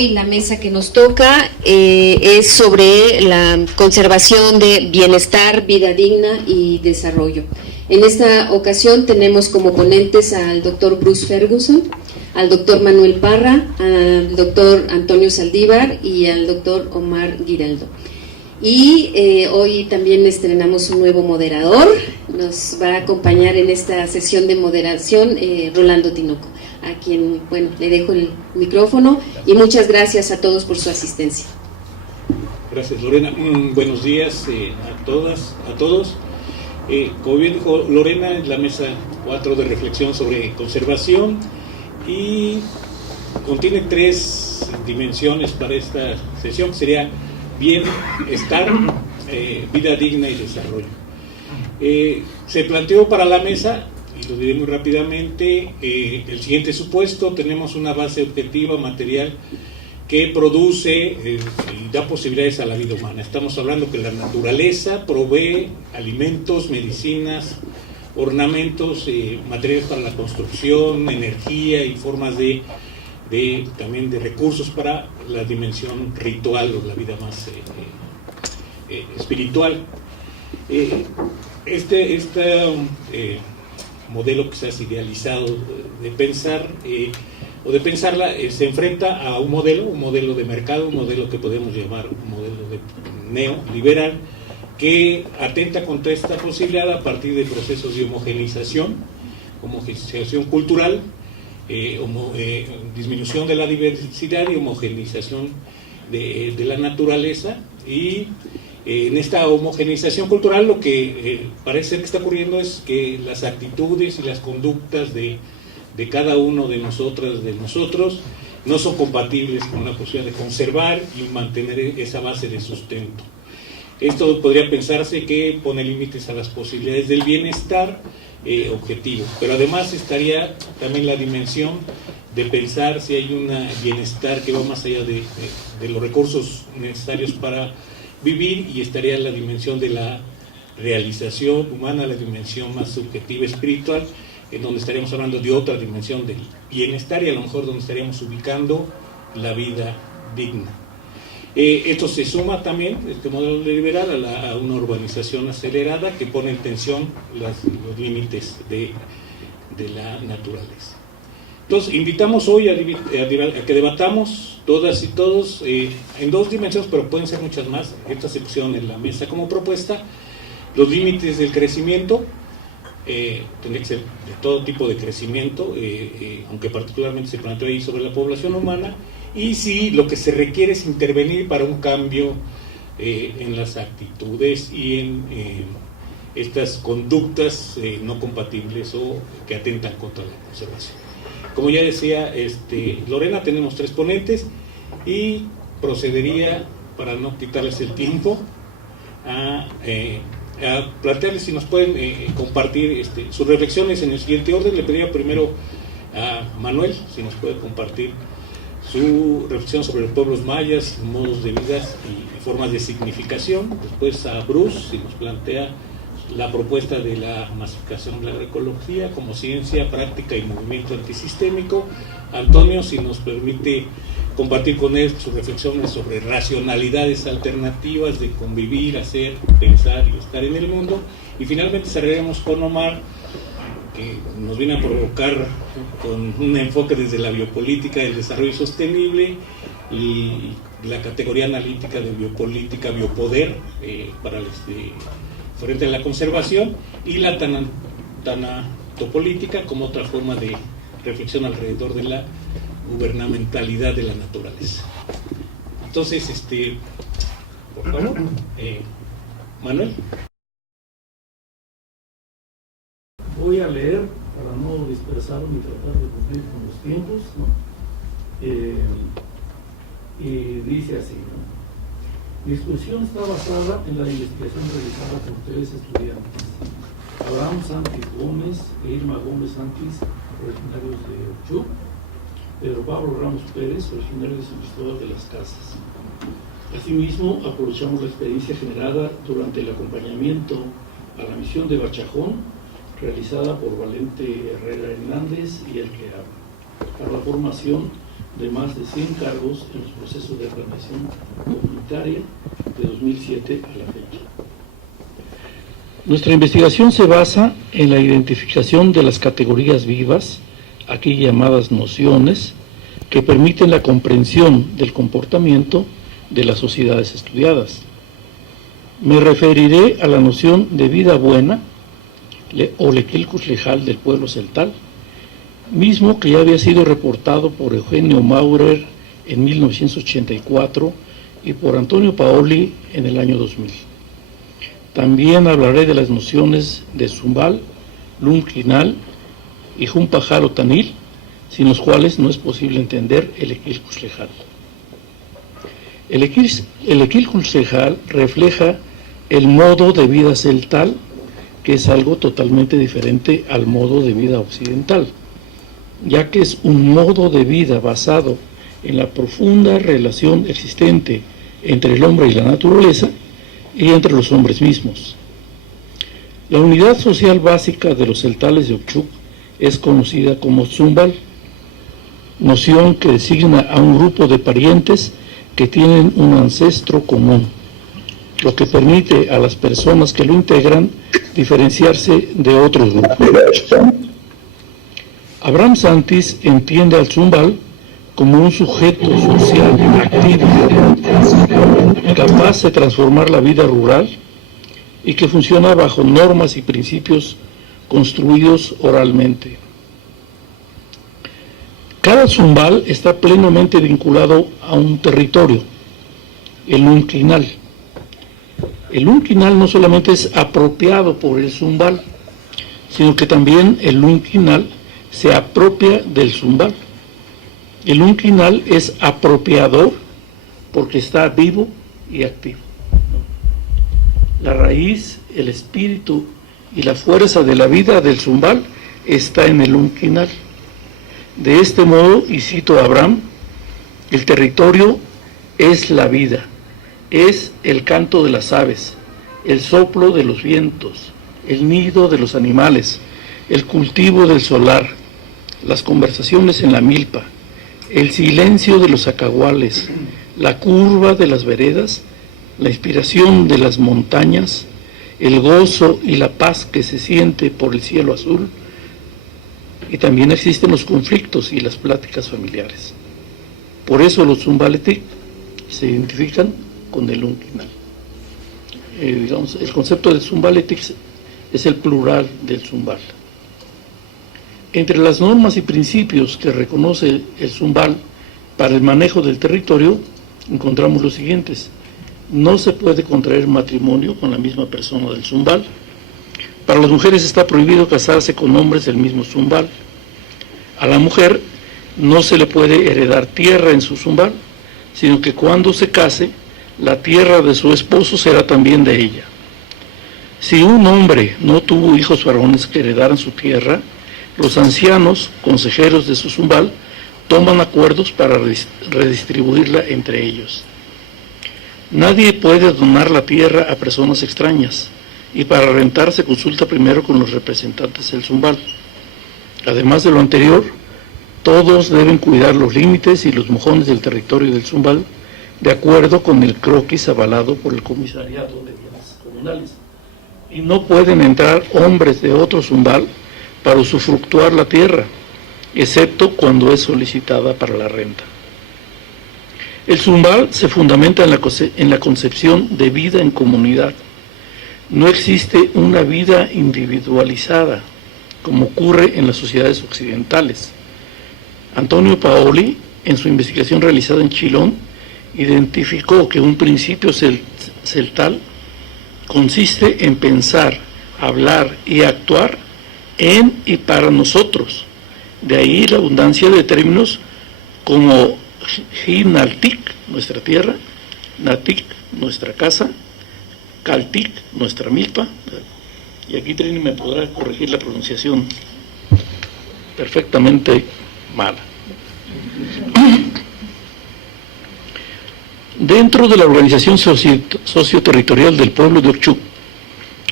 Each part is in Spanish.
hoy la mesa que nos toca es sobre la conservación de bienestar, vida digna y desarrollo. En esta ocasión tenemos como ponentes al doctor Bruce Ferguson, al doctor Manuel Parra, al doctor Antonio Saldívar y al doctor Omar Giraldo. Y hoy también estrenamos un nuevo moderador, nos va a acompañar en esta sesión de moderación Rolando Tinoco, a quien, bueno, le dejo el micrófono y muchas gracias a todos por su asistencia. Gracias, Lorena. Buenos días a todas, a todos. Como bien dijo Lorena, es la mesa 4 de reflexión sobre conservación y contiene 3 dimensiones para esta sesión, que sería bienestar, vida digna y desarrollo. Se planteó para la mesa, y lo diré muy rápidamente, el siguiente supuesto: tenemos una base objetiva material que produce y da posibilidades a la vida humana. Estamos hablando que la naturaleza provee alimentos, medicinas, ornamentos, materiales para la construcción, energía y formas también de recursos para la dimensión ritual o la vida más espiritual. Este modelo que se ha idealizado de pensar o de pensarla se enfrenta a un modelo de mercado, un modelo que podemos llamar un modelo de neoliberal, que atenta contra esta posibilidad a partir de procesos de homogenización cultural, disminución de la diversidad y homogenización de la naturaleza. Y en esta homogenización cultural lo que parece que está ocurriendo es que las actitudes y las conductas de cada uno de nosotras, de nosotros, no son compatibles con la posibilidad de conservar y mantener esa base de sustento. Esto podría pensarse que pone límites a las posibilidades del bienestar objetivo, pero además estaría también la dimensión de pensar si hay un bienestar que va más allá de los recursos necesarios para vivir, y estaría la dimensión de la realización humana, la dimensión más subjetiva espiritual, en donde estaríamos hablando de otra dimensión del bienestar y a lo mejor donde estaríamos ubicando la vida digna. Esto se suma también, este modelo liberal, a una urbanización acelerada que pone en tensión los límites de la naturaleza. Entonces, invitamos hoy a que debatamos todas y todos en 2 dimensiones, pero pueden ser muchas más. Esta se pusieron en la mesa como propuesta: los límites del crecimiento. Tendría que ser de todo tipo de crecimiento, aunque particularmente se planteó ahí sobre la población humana, y si lo que se requiere es intervenir para un cambio en las actitudes y en estas conductas no compatibles o que atentan contra la conservación. Como ya decía Lorena, tenemos 3 ponentes y procedería, para no quitarles el tiempo, a plantearles si nos pueden compartir sus reflexiones en el siguiente orden. Le pediría primero a Manuel si nos puede compartir su reflexión sobre los pueblos mayas, modos de vida y formas de significación. Después a Bruce si nos plantea la propuesta de la masificación de la agroecología como ciencia, práctica y movimiento antisistémico. Antonio si nos permite compartir con él sus reflexiones sobre racionalidades alternativas de convivir, hacer, pensar y estar en el mundo. Y finalmente cerraremos con Omar, que nos viene a provocar con un enfoque desde la biopolítica del desarrollo sostenible y la categoría analítica de biopolítica, biopoder, para frente a la conservación, y la tanatopolítica como otra forma de reflexión alrededor de la gubernamentalidad de la naturaleza. Entonces, por favor, Manuel. Voy a leer para no dispersarme y tratar de cumplir con los tiempos, ¿no? Y dice así, ¿no? Mi exposición está basada en la investigación realizada por 3 estudiantes: Abraham Santis Gómez e Irma Gómez Santis, originarios de Ochú; Pedro Pablo Ramos Pérez, originario de San Cristóbal de las Casas. Asimismo, aprovechamos la experiencia generada durante el acompañamiento a la misión de Bachajón, realizada por Valente Herrera Hernández y el que habla, para la formación de más de 100 cargos en los procesos de planeación comunitaria de 2007 a la fecha. Nuestra investigación se basa en la identificación de las categorías vivas, aquí llamadas nociones, que permiten la comprensión del comportamiento de las sociedades estudiadas. Me referiré a la noción de vida buena, o Lequilcus Lejal del pueblo celtal, mismo que ya había sido reportado por Eugenio Maurer en 1984 y por Antonio Paoli en el año 2000. También hablaré de las nociones de Zumbal, Lumquinal y Jumpajaro Tanil, sin los cuales no es posible entender el Lequilcus Lejal. El Lequilcus Lejal refleja el modo de vida celtal, que es algo totalmente diferente al modo de vida occidental, ya que es un modo de vida basado en la profunda relación existente entre el hombre y la naturaleza y entre los hombres mismos. La unidad social básica de los celtales de Ochuc es conocida como Zumbal, noción que designa a un grupo de parientes que tienen un ancestro común, lo que permite a las personas que lo integran diferenciarse de otros grupos. Abraham Santis entiende al Zumbal como un sujeto social activo, capaz de transformar la vida rural y que funciona bajo normas y principios construidos oralmente. Cada Zumbal está plenamente vinculado a un territorio, el Lumquinal. El Lumquinal no solamente es apropiado por el Zumbal, sino que también el Lumquinal se apropia del Zumbal. El Lumquinal es apropiador porque está vivo y activo. La raíz, el espíritu y la fuerza de la vida del Zumbal está en el Lumquinal. De este modo, y cito a Abraham, el territorio es la vida, es el canto de las aves, el soplo de los vientos, el nido de los animales, el cultivo del solar, las conversaciones en la milpa, el silencio de los acahuales, la curva de las veredas, la inspiración de las montañas, el gozo y la paz que se siente por el cielo azul, y también existen los conflictos y las pláticas familiares. Por eso los Zumbaletic se identifican con el Lumquinal. Digamos, el concepto de Zumbaletic es el plural del Zumbal. Entre las normas y principios que reconoce el Zumbal para el manejo del territorio, encontramos los siguientes. No se puede contraer matrimonio con la misma persona del Zumbal. Para las mujeres está prohibido casarse con hombres del mismo Zumbal. A la mujer no se le puede heredar tierra en su Zumbal, sino que cuando se case, la tierra de su esposo será también de ella. Si un hombre no tuvo hijos varones que heredaran su tierra, los ancianos, consejeros de su Zumbal, toman acuerdos para redistribuirla entre ellos. Nadie puede donar la tierra a personas extrañas, y para rentar se consulta primero con los representantes del Zumbal. Además de lo anterior, todos deben cuidar los límites y los mojones del territorio del Zumbal, de acuerdo con el croquis avalado por el Comisariado de Bienes Comunales. Y no pueden entrar hombres de otro Zumbal para usufructuar la tierra, excepto cuando es solicitada para la renta. El Zumbal se fundamenta en la concepción de vida en comunidad. No existe una vida individualizada, como ocurre en las sociedades occidentales. Antonio Paoli, en su investigación realizada en Chilón, identificó que un principio celtal consiste en pensar, hablar y actuar en y para nosotros. De ahí la abundancia de términos como Hinaltik, nuestra tierra, Natik, nuestra casa, Caltic, nuestra milpa, y aquí Trini me podrá corregir la pronunciación perfectamente mala. Dentro de la organización socioterritorial del pueblo de Ochuc,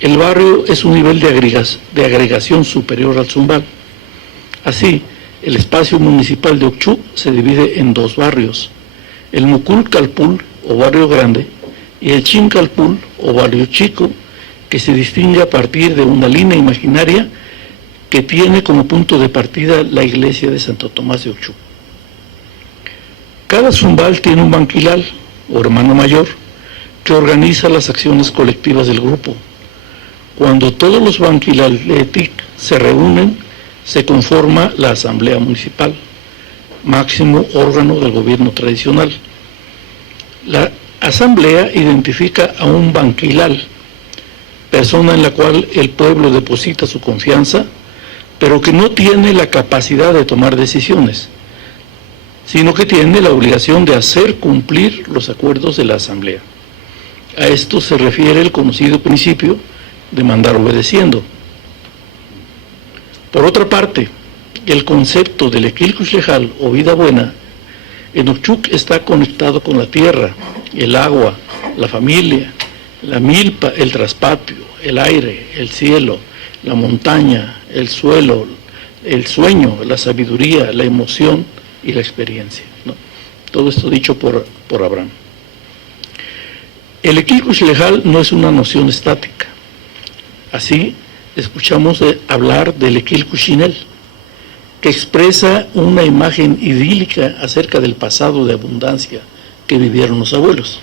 el barrio es un nivel de agregación superior al Zumbal. Así, El espacio municipal de Ucchuc se divide en dos barrios, el Mucul-Calpul, o barrio grande, y el Chincalpul, o barrio chico, que se distingue a partir de una línea imaginaria que tiene como punto de partida la iglesia de Santo Tomás de Ucchuc. Cada zumbal tiene un banquilal, o hermano mayor, que organiza las acciones colectivas del grupo. Cuando todos los banquilaletic se reúnen, se conforma la Asamblea Municipal, máximo órgano del gobierno tradicional. La Asamblea identifica a un banquilal, persona en la cual el pueblo deposita su confianza, pero que no tiene la capacidad de tomar decisiones, sino que tiene la obligación de hacer cumplir los acuerdos de la Asamblea. A esto se refiere el conocido principio de mandar obedeciendo. Por otra parte, el concepto del Equilcush Lejal, o vida buena, en Ucchuc está conectado con la tierra, el agua, la familia, la milpa, el traspatio, el aire, el cielo, la montaña, el suelo, el sueño, la sabiduría, la emoción y la experiencia, ¿no? Todo esto dicho por Abraham. El Equilcush Lejal no es una noción estática. Así escuchamos hablar del Equilcush Shinel, que expresa una imagen idílica acerca del pasado de abundancia que vivieron los abuelos.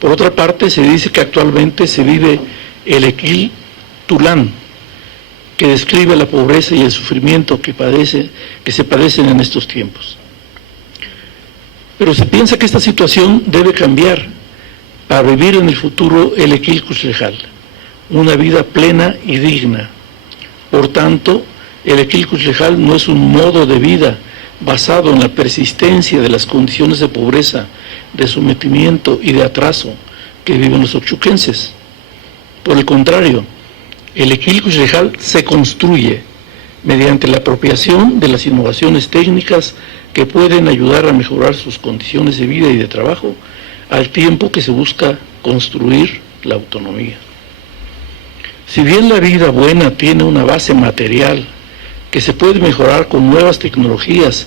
Por otra parte, se dice que actualmente se vive el Equil Tulán, que describe la pobreza y el sufrimiento que se padecen en estos tiempos. Pero se piensa que esta situación debe cambiar para vivir en el futuro el Equilcush Lejal, una vida plena y digna. Por tanto, el Equilcush Lejal no es un modo de vida basado en la persistencia de las condiciones de pobreza, de sometimiento y de atraso que viven los ucchuquenses. Por el contrario, el Equilcush Lejal se construye mediante la apropiación de las innovaciones técnicas que pueden ayudar a mejorar sus condiciones de vida y de trabajo, al tiempo que se busca construir la autonomía. Si bien la vida buena tiene una base material que se puede mejorar con nuevas tecnologías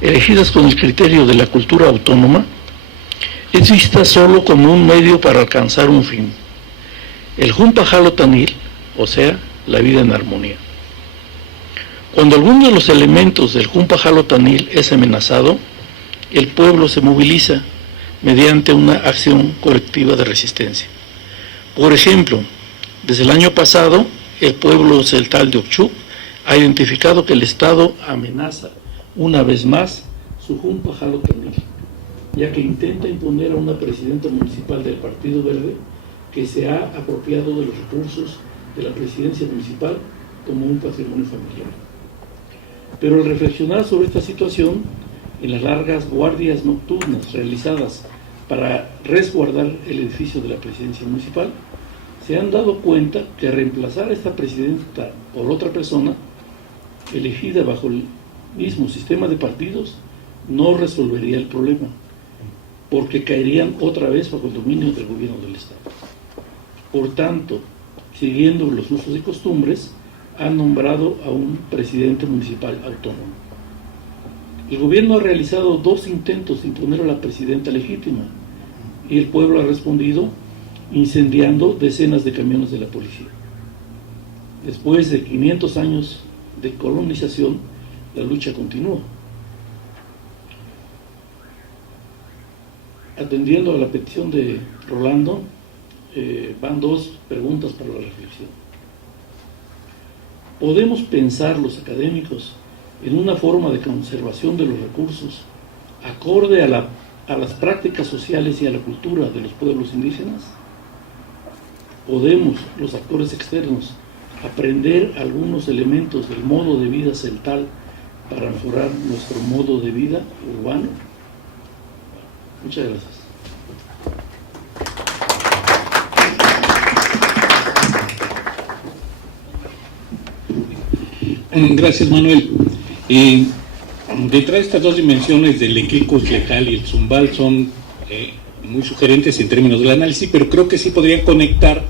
elegidas con el criterio de la cultura autónoma, es vista solo como un medio para alcanzar un fin, el Jumpa Jalotanil, o sea, la vida en armonía. Cuando alguno de los elementos del Jumpa Jalotanil es amenazado, el pueblo se moviliza mediante una acción colectiva de resistencia. Por ejemplo, desde el año pasado, el pueblo celtal de Ucchuc ha identificado que el Estado amenaza una vez más su Jumpa Jalotanil, ya que intenta imponer a una presidenta municipal del Partido Verde que se ha apropiado de los recursos de la presidencia municipal como un patrimonio familiar. Pero al reflexionar sobre esta situación, en las largas guardias nocturnas realizadas para resguardar el edificio de la presidencia municipal, se han dado cuenta que reemplazar a esta presidenta por otra persona, elegida bajo el mismo sistema de partidos, no resolvería el problema, porque caerían otra vez bajo el dominio del gobierno del Estado. Por tanto, siguiendo los usos y costumbres, han nombrado a un presidente municipal autónomo. El gobierno ha realizado 2 intentos de imponer a la presidenta legítima y el pueblo ha respondido incendiando decenas de camiones de la policía. Después de 500 años de colonización, la lucha continúa. Atendiendo a la petición de Rolando, van 2 preguntas para la reflexión. ¿Podemos pensar los académicos en una forma de conservación de los recursos acorde a las prácticas sociales y a la cultura de los pueblos indígenas? ¿Podemos, los actores externos, aprender algunos elementos del modo de vida celtal para mejorar nuestro modo de vida urbano? Muchas gracias. Gracias, Manuel. Detrás de estas 2 dimensiones del Equilcush Lejal y el Zumbal son muy sugerentes en términos del análisis, pero creo que sí podrían conectar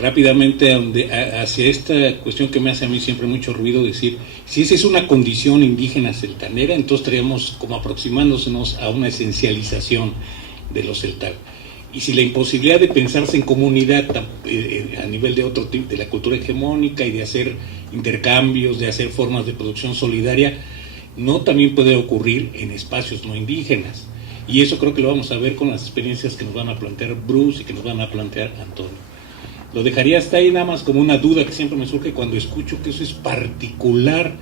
rápidamente hacia esta cuestión que me hace a mí siempre mucho ruido, decir, si esa es una condición indígena celtanera, entonces estaríamos como aproximándonos a una esencialización de los celtal. Y si la imposibilidad de pensarse en comunidad a nivel de otro tipo, de la cultura hegemónica y de hacer intercambios, de hacer formas de producción solidaria, no también puede ocurrir en espacios no indígenas. Y eso creo que lo vamos a ver con las experiencias que nos van a plantear Bruce y que nos van a plantear Antonio. Lo dejaría hasta ahí nada más como una duda que siempre me surge cuando escucho que eso es particular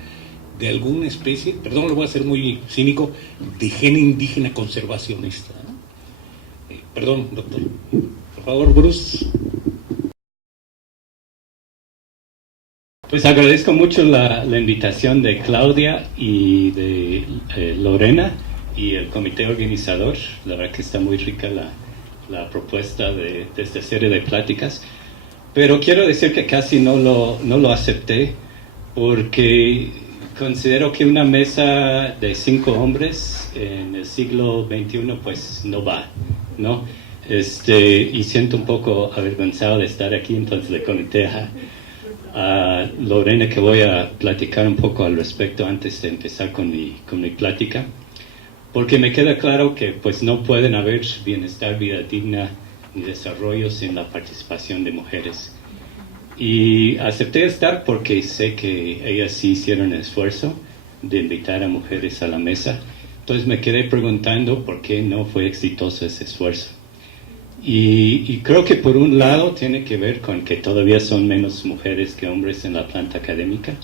de alguna especie, perdón, lo voy a hacer muy cínico, de gen indígena conservacionista. Perdón, doctor. Por favor, Bruce. Pues agradezco mucho la invitación de Claudia y de Lorena y el comité organizador. La verdad que está muy rica la propuesta de esta serie de pláticas. Pero quiero decir que casi no lo acepté porque considero que una mesa de 5 hombres en el siglo XXI pues no va, ¿no? Y siento un poco avergonzado de estar aquí, entonces le comenté a Lorena que voy a platicar un poco al respecto antes de empezar con mi plática, porque me queda claro que pues no pueden haber bienestar, vida digna ni desarrollo sin la participación de mujeres. Y acepté estar porque sé que ellas sí hicieron el esfuerzo de invitar a mujeres a la mesa. Entonces me quedé preguntando por qué no fue exitoso ese esfuerzo. Y creo que por un lado tiene que ver con que todavía son menos mujeres que hombres en la planta académica,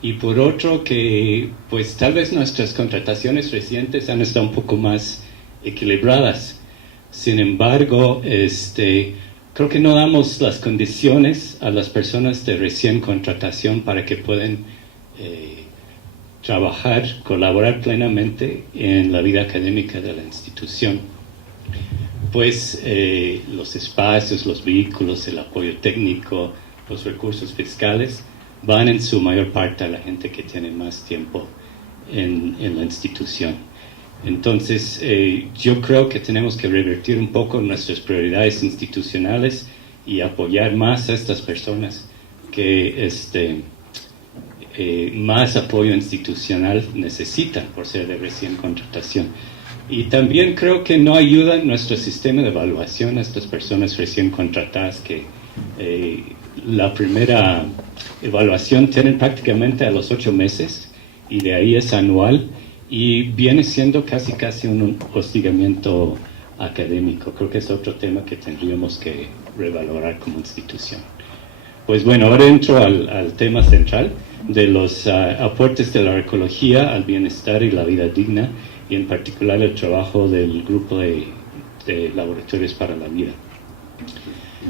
y por otro que pues tal vez nuestras contrataciones recientes han estado un poco más equilibradas. Sin embargo, creo que no damos las condiciones a las personas de recién contratación para que puedan trabajar, colaborar plenamente en la vida académica de la institución. Pues los espacios, los vehículos, el apoyo técnico, los recursos fiscales van en su mayor parte a la gente que tiene más tiempo en la institución. Entonces yo creo que tenemos que revertir un poco nuestras prioridades institucionales y apoyar más a estas personas que más apoyo institucional necesitan por ser de recién contratación. Y también creo que no ayuda nuestro sistema de evaluación a estas personas recién contratadas, que la primera evaluación tienen prácticamente a los 8 meses y de ahí es anual y viene siendo casi un hostigamiento académico. Creo que es otro tema que tendríamos que revalorar como institución. Pues bueno, ahora entro al tema central de los aportes de la agroecología al bienestar y la vida digna, y en particular el trabajo del grupo de laboratorios para la vida.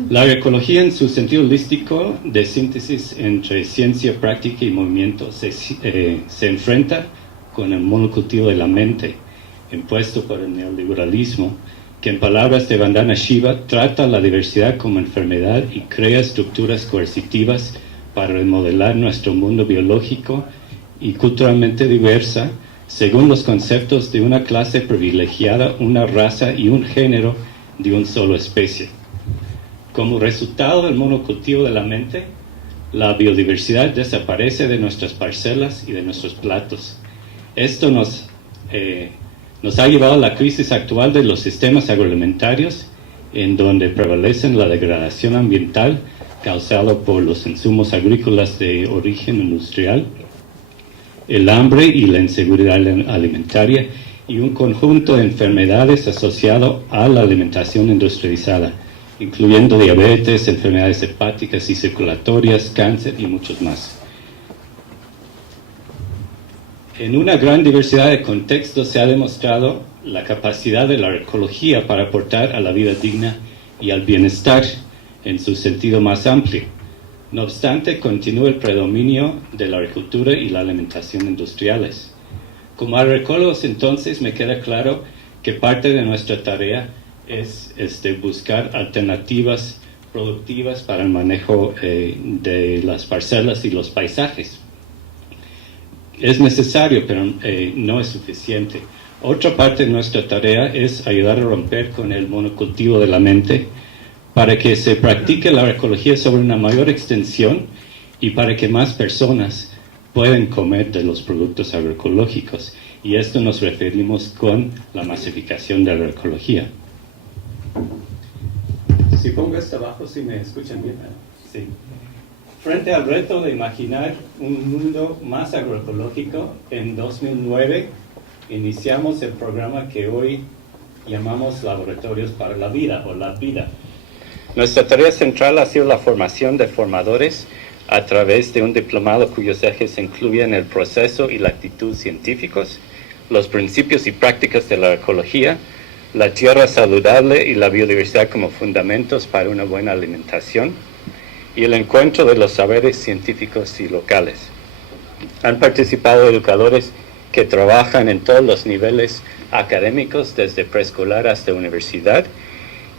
La agroecología, en su sentido holístico de síntesis entre ciencia, práctica y movimiento, se enfrenta con el monocultivo de la mente impuesto por el neoliberalismo, que en palabras de Vandana Shiva trata la diversidad como enfermedad y crea estructuras coercitivas para remodelar nuestro mundo biológico y culturalmente diversa según los conceptos de una clase privilegiada, una raza y un género de una sola especie. Como resultado del monocultivo de la mente, la biodiversidad desaparece de nuestras parcelas y de nuestros platos. Esto nos ha llevado a la crisis actual de los sistemas agroalimentarios, en donde prevalecen la degradación ambiental causada por los insumos agrícolas de origen industrial, el hambre y la inseguridad alimentaria, y un conjunto de enfermedades asociado a la alimentación industrializada, incluyendo diabetes, enfermedades hepáticas y circulatorias, cáncer y muchos más. En una gran diversidad de contextos se ha demostrado la capacidad de la agroecología para aportar a la vida digna y al bienestar en su sentido más amplio. No obstante, continúa el predominio de la agricultura y la alimentación industriales. Como agroecólogos, entonces, me queda claro que parte de nuestra tarea es buscar alternativas productivas para el manejo de las parcelas y los paisajes. Es necesario, pero no es suficiente. Otra parte de nuestra tarea es ayudar a romper con el monocultivo de la mente para que se practique la agroecología sobre una mayor extensión y para que más personas puedan comer de los productos agroecológicos. Y esto nos referimos con la masificación de la agroecología. Si pongo esto abajo, ¿sí me escuchan bien? Sí. Frente al reto de imaginar un mundo más agroecológico, en 2009 iniciamos el programa que hoy llamamos Laboratorios para la Vida o La Vida. Nuestra tarea central ha sido la formación de formadores a través de un diplomado cuyos ejes incluyen el proceso y la actitud científicos, los principios y prácticas de la ecología, la tierra saludable y la biodiversidad como fundamentos para una buena alimentación, y el encuentro de los saberes científicos y locales. Han participado educadores que trabajan en todos los niveles académicos, desde preescolar hasta universidad,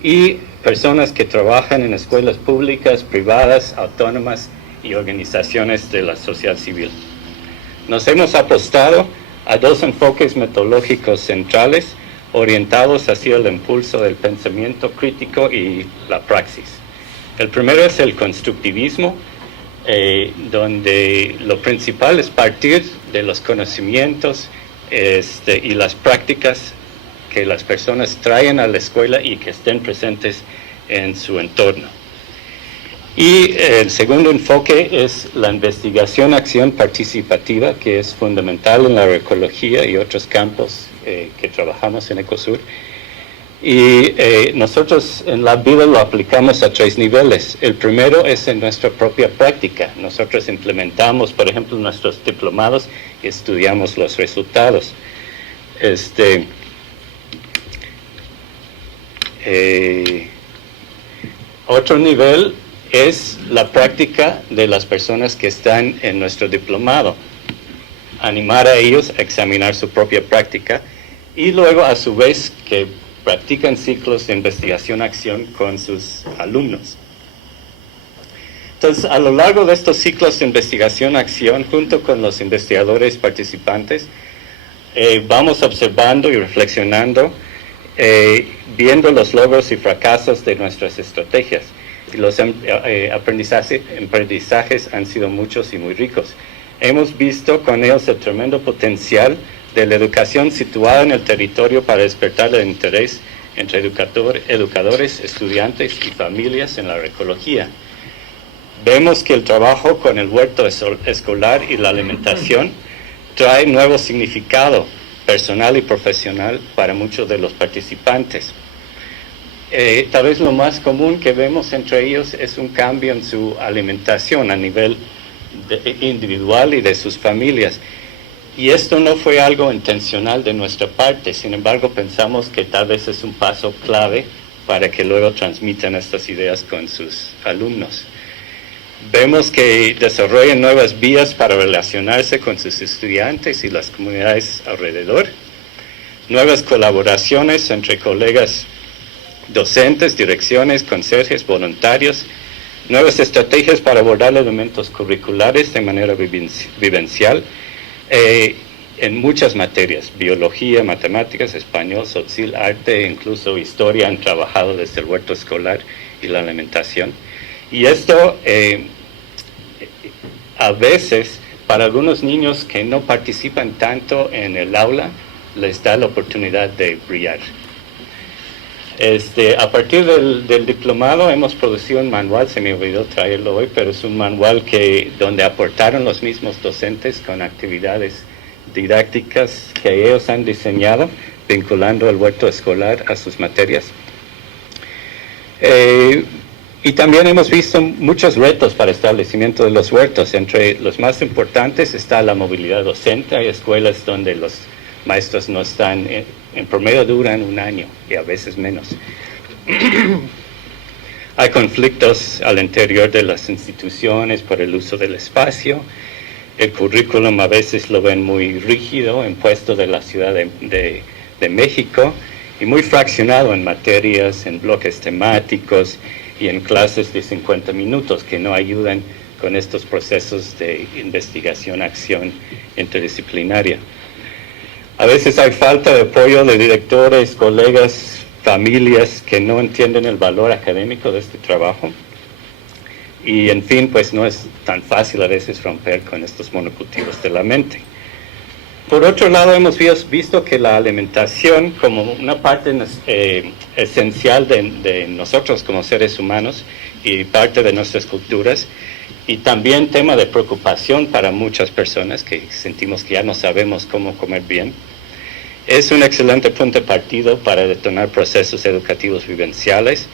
y personas que trabajan en escuelas públicas, privadas, autónomas y organizaciones de la sociedad civil. Nos hemos apostado a dos enfoques metodológicos centrales orientados hacia el impulso del pensamiento crítico y la praxis. El primero es el constructivismo, donde lo principal es partir de los conocimientos y las prácticas que las personas traen a la escuela y que estén presentes en su entorno. Y el segundo enfoque es la investigación-acción participativa, que es fundamental en la agroecología y otros campos que trabajamos en Ecosur. Y nosotros en La Vida lo aplicamos a 3 niveles. El primero es en nuestra propia práctica. Nosotros implementamos, por ejemplo, nuestros diplomados y estudiamos los resultados. Otro nivel es la práctica de las personas que están en nuestro diplomado. Animar a ellos a examinar su propia práctica y luego a su vez que practican ciclos de investigación-acción con sus alumnos. Entonces, a lo largo de estos ciclos de investigación-acción, junto con los investigadores participantes, vamos observando y reflexionando, viendo los logros y fracasos de nuestras estrategias. Y los aprendizajes han sido muchos y muy ricos. Hemos visto con ellos el tremendo potencial de la educación situada en el territorio para despertar el interés entre educadores, estudiantes y familias en la agroecología. Vemos que el trabajo con el huerto escolar y la alimentación trae nuevo significado personal y profesional para muchos de los participantes. Tal vez lo más común que vemos entre ellos es un cambio en su alimentación a nivel individual y de sus familias. Y esto no fue algo intencional de nuestra parte, sin embargo pensamos que tal vez es un paso clave para que luego transmitan estas ideas con sus alumnos. Vemos que desarrollan nuevas vías para relacionarse con sus estudiantes y las comunidades alrededor, nuevas colaboraciones entre colegas docentes, direcciones, conserjes, voluntarios, nuevas estrategias para abordar elementos curriculares de manera vivencial, en muchas materias, biología, matemáticas, español, social, arte, incluso historia, han trabajado desde el huerto escolar y la alimentación. Y esto, a veces, para algunos niños que no participan tanto en el aula, les da la oportunidad de brillar. A partir del diplomado hemos producido un manual, se me olvidó traerlo hoy, pero es un manual donde aportaron los mismos docentes con actividades didácticas que ellos han diseñado, vinculando el huerto escolar a sus materias. Y también hemos visto muchos retos para el establecimiento de los huertos. Entre los más importantes está la movilidad docente. Hay escuelas donde los maestros no están, en promedio duran un año y a veces menos. Hay conflictos al interior de las instituciones por el uso del espacio. El currículum a veces lo ven muy rígido, impuesto de la Ciudad de México y muy fraccionado en materias, en bloques temáticos y en clases de 50 minutos que no ayudan con estos procesos de investigación-acción interdisciplinaria. A veces hay falta de apoyo de directores, colegas, familias que no entienden el valor académico de este trabajo. Y en fin, pues no es tan fácil a veces romper con estos monocultivos de la mente. Por otro lado, hemos visto que la alimentación, como una parte esencial de nosotros como seres humanos y parte de nuestras culturas, y también tema de preocupación para muchas personas que sentimos que ya no sabemos cómo comer bien, es un excelente punto de partida para detonar procesos educativos vivenciales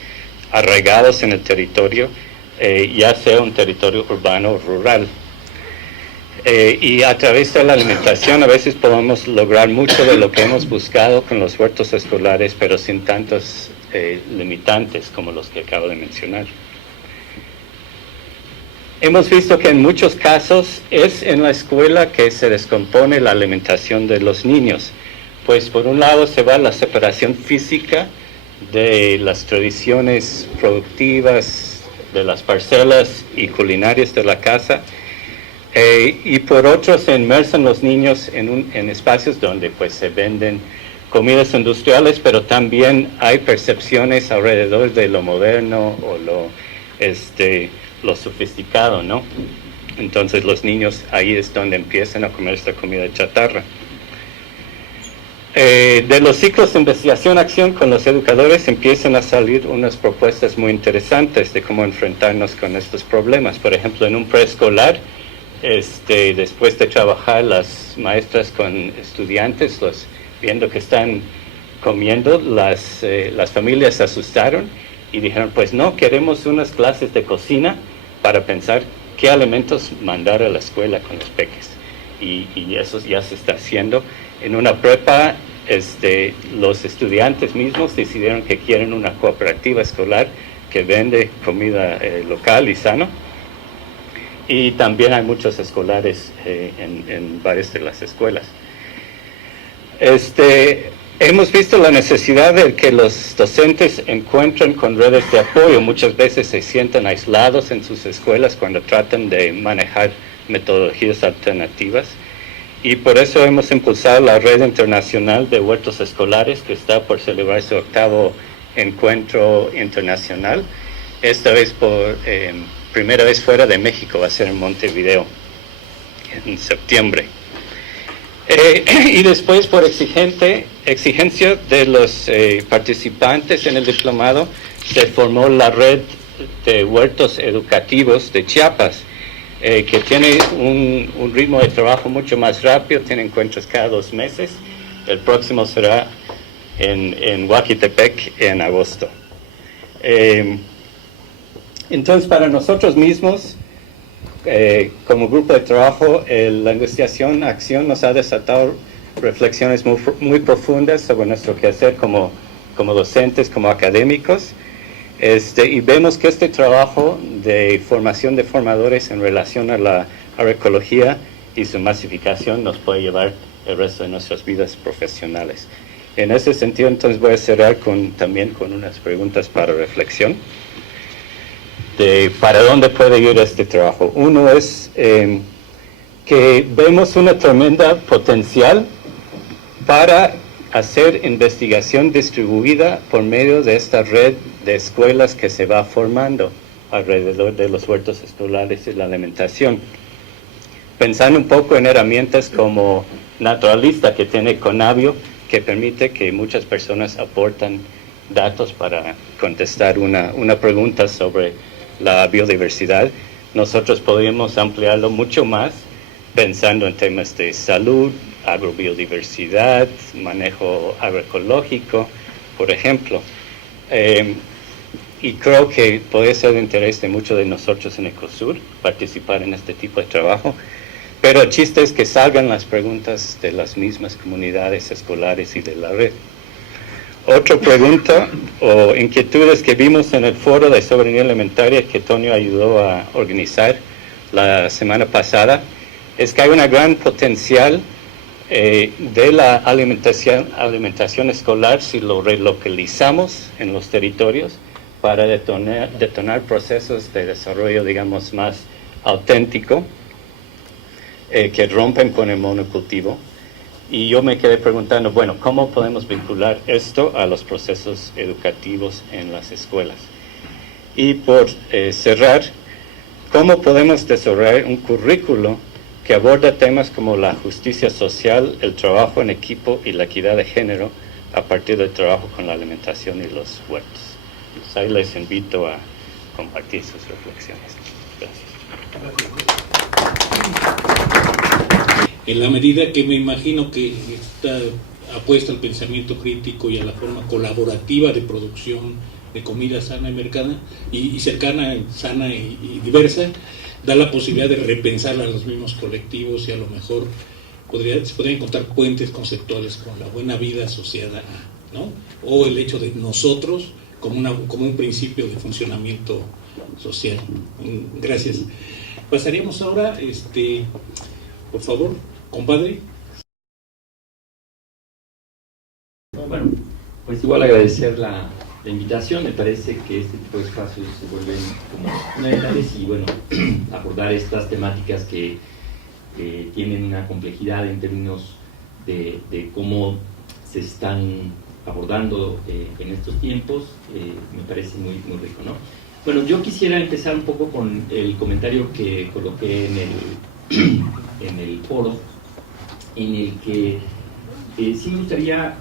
arraigados en el territorio, ya sea un territorio urbano o rural. Y a través de la alimentación a veces podemos lograr mucho de lo que hemos buscado con los huertos escolares, pero sin tantos limitantes como los que acabo de mencionar. Hemos visto que en muchos casos es en la escuela que se descompone la alimentación de los niños, pues por un lado se va la separación física de las tradiciones productivas, de las parcelas y culinarias de la casa, y por otro se inmersan los niños en espacios donde pues se venden comidas industriales, pero también hay percepciones alrededor de lo moderno o lo sofisticado, ¿no? Entonces los niños ahí es donde empiezan a comer esta comida chatarra. De los ciclos de investigación-acción con los educadores empiezan a salir unas propuestas muy interesantes de cómo enfrentarnos con estos problemas. Por ejemplo, en un preescolar, después de trabajar las maestras con estudiantes, viendo que están comiendo, las familias se asustaron y dijeron, pues no, queremos unas clases de cocina para pensar qué alimentos mandar a la escuela con los peques. Y eso ya se está haciendo. En una prepa, los estudiantes mismos decidieron que quieren una cooperativa escolar que vende comida local y sano. Y también hay muchos escolares en varias de las escuelas. Hemos visto la necesidad de que los docentes encuentren con redes de apoyo. Muchas veces se sienten aislados en sus escuelas cuando tratan de manejar metodologías alternativas. Y por eso hemos impulsado la Red Internacional de Huertos Escolares, que está por celebrar su 8º encuentro internacional. Esta vez por primera vez fuera de México, va a ser en Montevideo, en septiembre. Y después, por exigencia de los participantes en el diplomado, se formó la Red de Huertos Educativos de Chiapas, que tiene un ritmo de trabajo mucho más rápido, tiene encuentros cada 2 meses. El próximo será en Huaquitepec en agosto. Entonces, para nosotros mismos, como grupo de trabajo, la investigación-acción nos ha desatado reflexiones muy profundas sobre nuestro quehacer como docentes, como académicos. Y vemos que este trabajo de formación de formadores en relación a la agroecología y su masificación nos puede llevar el resto de nuestras vidas profesionales. En ese sentido, entonces voy a cerrar también con unas preguntas para reflexión de para dónde puede ir este trabajo. Uno es que vemos una tremenda potencial para hacer investigación distribuida por medio de esta red de escuelas que se va formando alrededor de los huertos escolares y la alimentación. Pensando un poco en herramientas como Naturalista, que tiene Conavio, que permite que muchas personas aportan datos para contestar una pregunta sobre la biodiversidad. Nosotros podríamos ampliarlo mucho más pensando en temas de salud, agrobiodiversidad, manejo agroecológico, por ejemplo. Y creo que puede ser de interés de muchos de nosotros en Ecosur participar en este tipo de trabajo. Pero el chiste es que salgan las preguntas de las mismas comunidades escolares y de la red. Otra pregunta o inquietudes que vimos en el foro de soberanía alimentaria que Tonio ayudó a organizar la semana pasada es que hay una gran potencial de la alimentación escolar si lo relocalizamos en los territorios para detonar procesos de desarrollo, digamos, más auténtico, que rompen con el monocultivo. Y yo me quedé preguntando, bueno, ¿cómo podemos vincular esto a los procesos educativos en las escuelas? Y por cerrar, ¿cómo podemos desarrollar un currículo que aborda temas como la justicia social, el trabajo en equipo y la equidad de género a partir del trabajo con la alimentación y los huertos? Pues ahí les invito a compartir sus reflexiones. Gracias. En la medida que me imagino que esta apuesta al pensamiento crítico y a la forma colaborativa de producción de comida sana y mercada y cercana, sana y diversa, da la posibilidad de repensar a los mismos colectivos y a lo mejor se podrían encontrar puentes conceptuales con la buena vida asociada a, ¿no? O el hecho de nosotros como un principio de funcionamiento social. Gracias. Pasaríamos ahora, por favor, compadre. Bueno, pues igual agradecer la invitación. Me parece que este tipo de espacios se vuelven como fundamentales y bueno, abordar estas temáticas que tienen una complejidad en términos de cómo se están abordando en estos tiempos, me parece muy, muy rico, ¿no? Bueno, yo quisiera empezar un poco con el comentario que coloqué en el foro, en el que sí me gustaría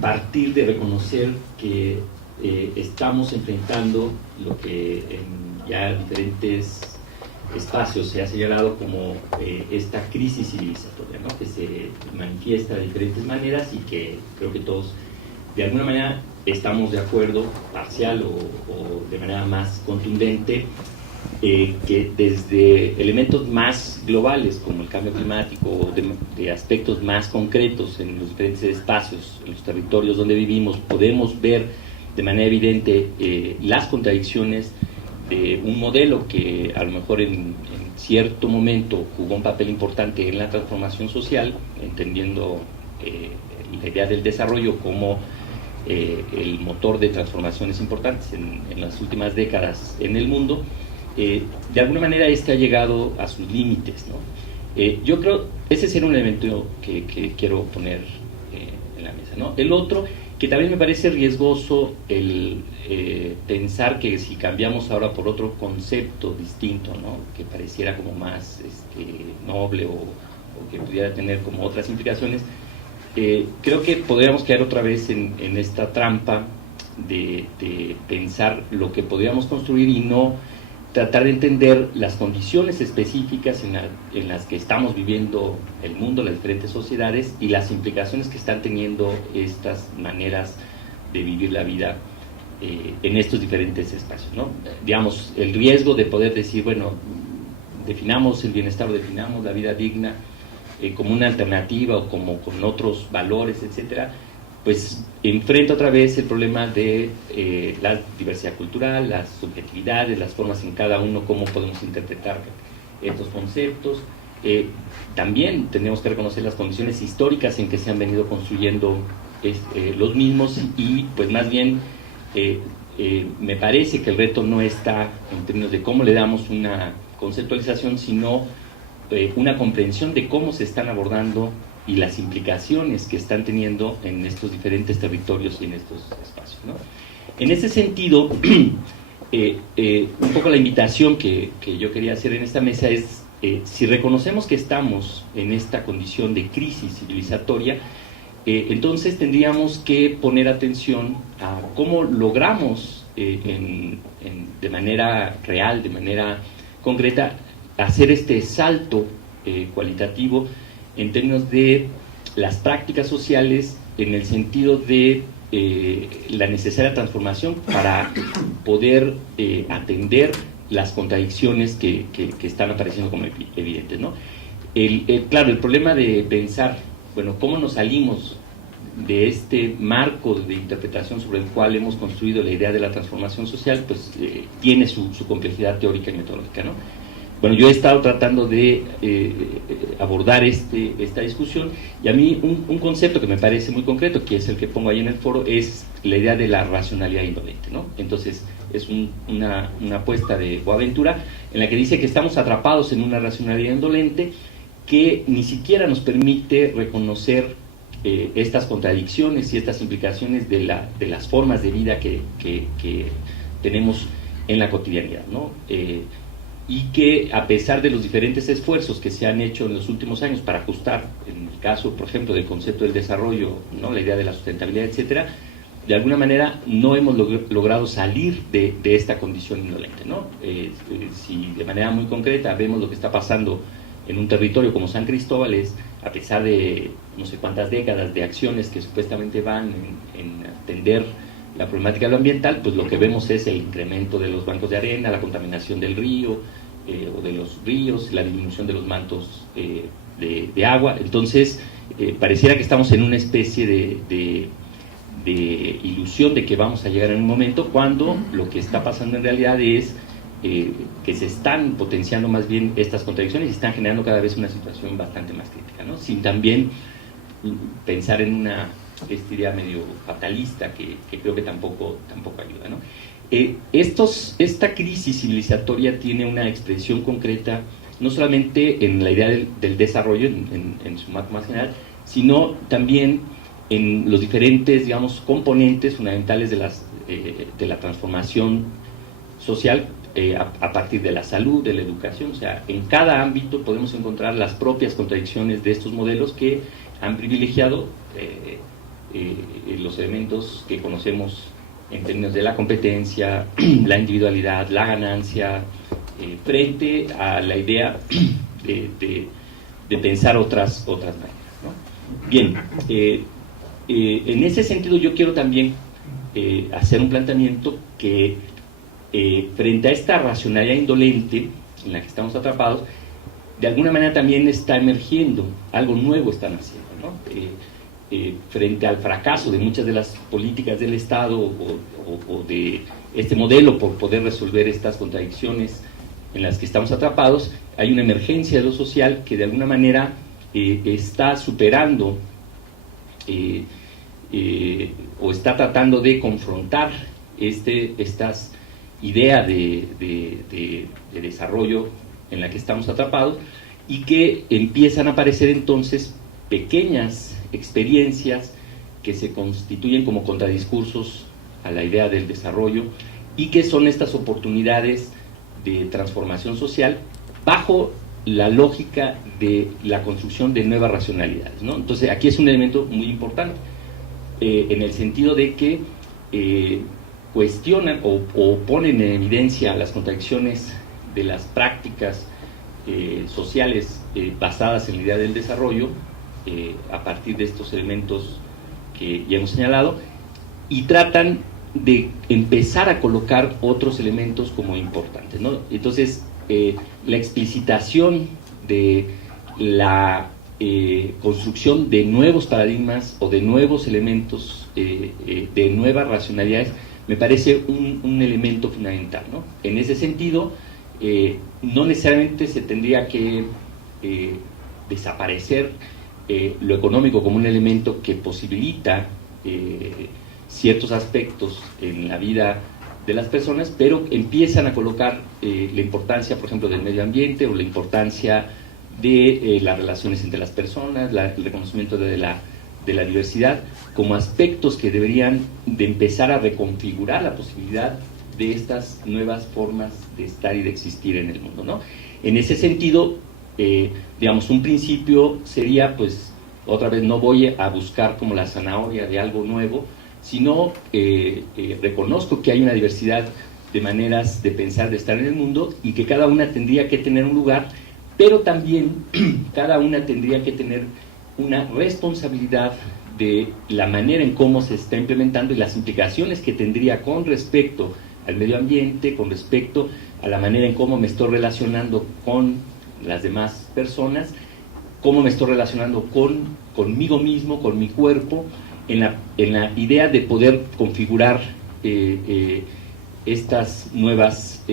partir de reconocer que estamos enfrentando lo que en ya diferentes espacios se ha señalado como esta crisis civilizatoria, ¿no? Que se manifiesta de diferentes maneras y que creo que todos de alguna manera estamos de acuerdo, parcial o de manera más contundente, que desde elementos más globales como el cambio climático, de aspectos más concretos en los diferentes espacios, en los territorios donde vivimos, podemos ver de manera evidente las contradicciones de un modelo que a lo mejor en cierto momento jugó un papel importante en la transformación social, entendiendo la idea del desarrollo como el motor de transformaciones importantes en las últimas décadas en el mundo. De alguna manera ha llegado a sus límites, ¿no? Yo creo ese sería un elemento que quiero poner en la mesa, ¿no? El otro, que también me parece riesgoso el pensar que si cambiamos ahora por otro concepto distinto, ¿no? Que pareciera como más noble o que pudiera tener como otras implicaciones, creo que podríamos caer otra vez en esta trampa de pensar lo que podríamos construir y no tratar de entender las condiciones específicas en las que estamos viviendo el mundo, las diferentes sociedades y las implicaciones que están teniendo estas maneras de vivir la vida en estos diferentes espacios, ¿no? Digamos, el riesgo de poder decir, bueno, definamos el bienestar o definamos la vida digna como una alternativa o como con otros valores, etcétera, pues enfrenta otra vez el problema de la diversidad cultural, las subjetividades, las formas en cada uno, cómo podemos interpretar estos conceptos. También tenemos que reconocer las condiciones históricas en que se han venido construyendo los mismos y pues más bien me parece que el reto no está en términos de cómo le damos una conceptualización, sino una comprensión de cómo se están abordando y las implicaciones que están teniendo en estos diferentes territorios y en estos espacios, ¿no? En ese sentido, un poco la invitación que yo quería hacer en esta mesa es, si reconocemos que estamos en esta condición de crisis civilizatoria, entonces tendríamos que poner atención a cómo logramos de manera real, de manera concreta, hacer este salto cualitativo en términos de las prácticas sociales, en el sentido de la necesaria transformación para poder atender las contradicciones que están apareciendo como evidentes, ¿no? Claro, el problema de pensar, bueno, ¿cómo nos salimos de este marco de interpretación sobre el cual hemos construido la idea de la transformación social? Pues tiene su complejidad teórica y metodológica, ¿no? Bueno, yo he estado tratando de abordar esta discusión, y a mí un concepto que me parece muy concreto, que es el que pongo ahí en el foro, es la idea de la racionalidad indolente, ¿no? Entonces, es una apuesta de Boaventura en la que dice que estamos atrapados en una racionalidad indolente que ni siquiera nos permite reconocer estas contradicciones y estas implicaciones de las formas de vida que tenemos en la cotidianidad, ¿no? Y que a pesar de los diferentes esfuerzos que se han hecho en los últimos años para ajustar, en el caso, por ejemplo, del concepto del desarrollo, ¿no?, la idea de la sustentabilidad, etcétera, de alguna manera no hemos logrado salir de esta condición indolente, ¿no? Si de manera muy concreta vemos lo que está pasando en un territorio como San Cristóbal, a pesar de no sé cuántas décadas de acciones que supuestamente van en atender la problemática de lo ambiental, pues lo que vemos es el incremento de los bancos de arena, la contaminación del río o de los ríos, la disminución de los mantos de agua. Entonces, pareciera que estamos en una especie de ilusión de que vamos a llegar en un momento, cuando lo que está pasando en realidad es que se están potenciando más bien estas contradicciones y están generando cada vez una situación bastante más crítica, ¿no? Sin también pensar en una idea medio fatalista que creo que tampoco ayuda, ¿no? Esta crisis civilizatoria tiene una expresión concreta no solamente en la idea del desarrollo en su marco más general, sino también en los diferentes, digamos, componentes fundamentales de la transformación social a partir de la salud, de la educación. O sea, en cada ámbito podemos encontrar las propias contradicciones de estos modelos que han privilegiado los elementos que conocemos en términos de la competencia, la individualidad, la ganancia, frente a la idea de pensar otras maneras, ¿no? Bien, en ese sentido yo quiero también hacer un planteamiento que frente a esta racionalidad indolente en la que estamos atrapados, de alguna manera también está emergiendo, algo nuevo está naciendo, ¿no? Frente al fracaso de muchas de las políticas del Estado o de este modelo por poder resolver estas contradicciones en las que estamos atrapados, hay una emergencia de lo social que de alguna manera está superando o está tratando de confrontar estas ideas de desarrollo en la que estamos atrapados, y que empiezan a aparecer entonces pequeñas experiencias que se constituyen como contradiscursos a la idea del desarrollo, y que son estas oportunidades de transformación social bajo la lógica de la construcción de nuevas racionalidades, ¿no? Entonces aquí es un elemento muy importante, en el sentido de que cuestionan o ponen en evidencia las contradicciones de las prácticas sociales basadas en la idea del desarrollo, a partir de estos elementos que ya hemos señalado, y tratan de empezar a colocar otros elementos como importantes, ¿no? Entonces, la explicitación de la construcción de nuevos paradigmas o de nuevos elementos, de nuevas racionalidades, me parece un elemento fundamental, ¿no? En ese sentido, no necesariamente se tendría que desaparecer lo económico como un elemento que posibilita ciertos aspectos en la vida de las personas, pero empiezan a colocar la importancia, por ejemplo, del medio ambiente, o la importancia de las relaciones entre las personas, el reconocimiento de la diversidad, como aspectos que deberían de empezar a reconfigurar la posibilidad de estas nuevas formas de estar y de existir en el mundo, ¿no? En ese sentido, digamos, un principio sería, pues, otra vez, no voy a buscar como la zanahoria de algo nuevo, sino reconozco que hay una diversidad de maneras de pensar, de estar en el mundo, y que cada una tendría que tener un lugar, pero también cada una tendría que tener una responsabilidad de la manera en cómo se está implementando y las implicaciones que tendría con respecto al medio ambiente, con respecto a la manera en cómo me estoy relacionando con las demás personas, cómo me estoy relacionando conmigo mismo, con mi cuerpo, en la idea de poder configurar estas nuevas,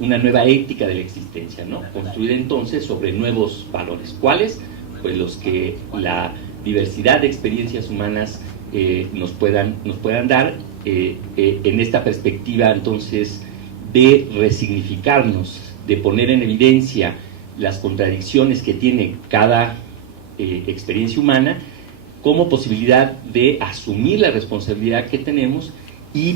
una nueva ética de la existencia, ¿no? Construida entonces sobre nuevos valores. ¿Cuáles? Pues los que la diversidad de experiencias humanas nos puedan dar, en esta perspectiva entonces de resignificarnos, de poner en evidencia las contradicciones que tiene cada experiencia humana como posibilidad de asumir la responsabilidad que tenemos y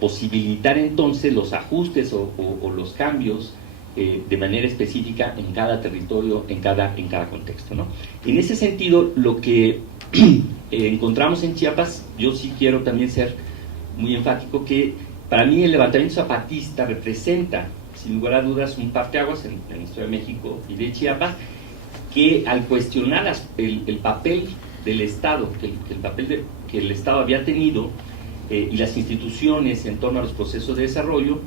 posibilitar entonces los ajustes o los cambios de manera específica en cada territorio, en cada contexto, ¿no? En ese sentido, lo que encontramos en Chiapas, yo sí quiero también ser muy enfático que para mí el levantamiento zapatista representa, sin lugar a dudas, un parteaguas en la historia de México y de Chiapas, que al cuestionar el papel del Estado, el papel que el Estado había tenido y las instituciones en torno a los procesos de desarrollo,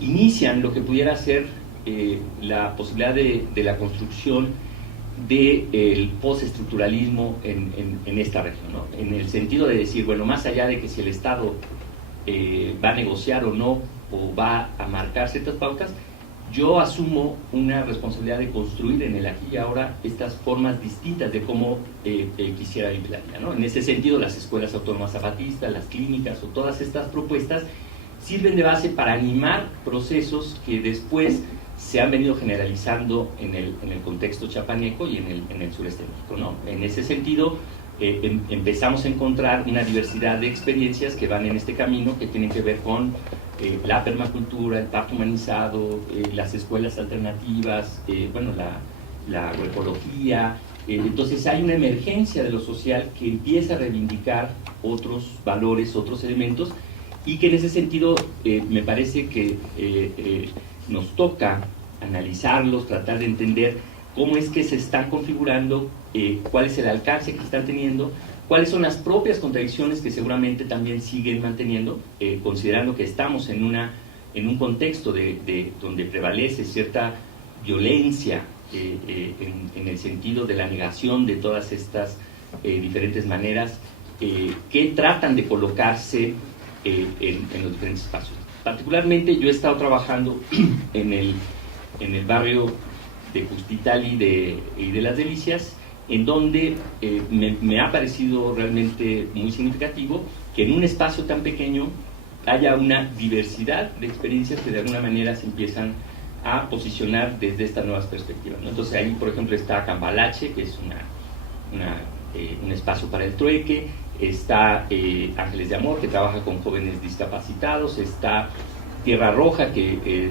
inician lo que pudiera ser la posibilidad de la construcción del postestructuralismo en esta región, ¿no? En el sentido de decir, bueno, más allá de que si el Estado va a negociar o no, o va a marcar ciertas pautas, yo asumo una responsabilidad de construir en el aquí y ahora estas formas distintas de cómo quisiera vivir la vida, ¿no? En ese sentido, las escuelas autónomas zapatistas, las clínicas o todas estas propuestas sirven de base para animar procesos que después se han venido generalizando en el contexto chiapaneco y en el sureste de México, ¿no? En ese sentido, empezamos a encontrar una diversidad de experiencias que van en este camino, que tienen que ver con la permacultura, el parto humanizado, las escuelas alternativas, bueno, la agroecología. Entonces hay una emergencia de lo social que empieza a reivindicar otros valores, otros elementos, y que en ese sentido me parece que nos toca analizarlos, tratar de entender cómo es que se están configurando, cuál es el alcance que están teniendo, cuáles son las propias contradicciones que seguramente también siguen manteniendo, considerando que estamos en un contexto donde prevalece cierta violencia en el sentido de la negación de todas estas diferentes maneras que tratan de colocarse en los diferentes espacios. Particularmente yo he estado trabajando en el barrio de Justital y de Las Delicias, en donde me ha parecido realmente muy significativo que en un espacio tan pequeño haya una diversidad de experiencias que de alguna manera se empiezan a posicionar desde estas nuevas perspectivas, ¿no? Entonces ahí, por ejemplo, está Cambalache, que es un espacio para el trueque, está Ángeles de Amor, que trabaja con jóvenes discapacitados, está Tierra Roja, que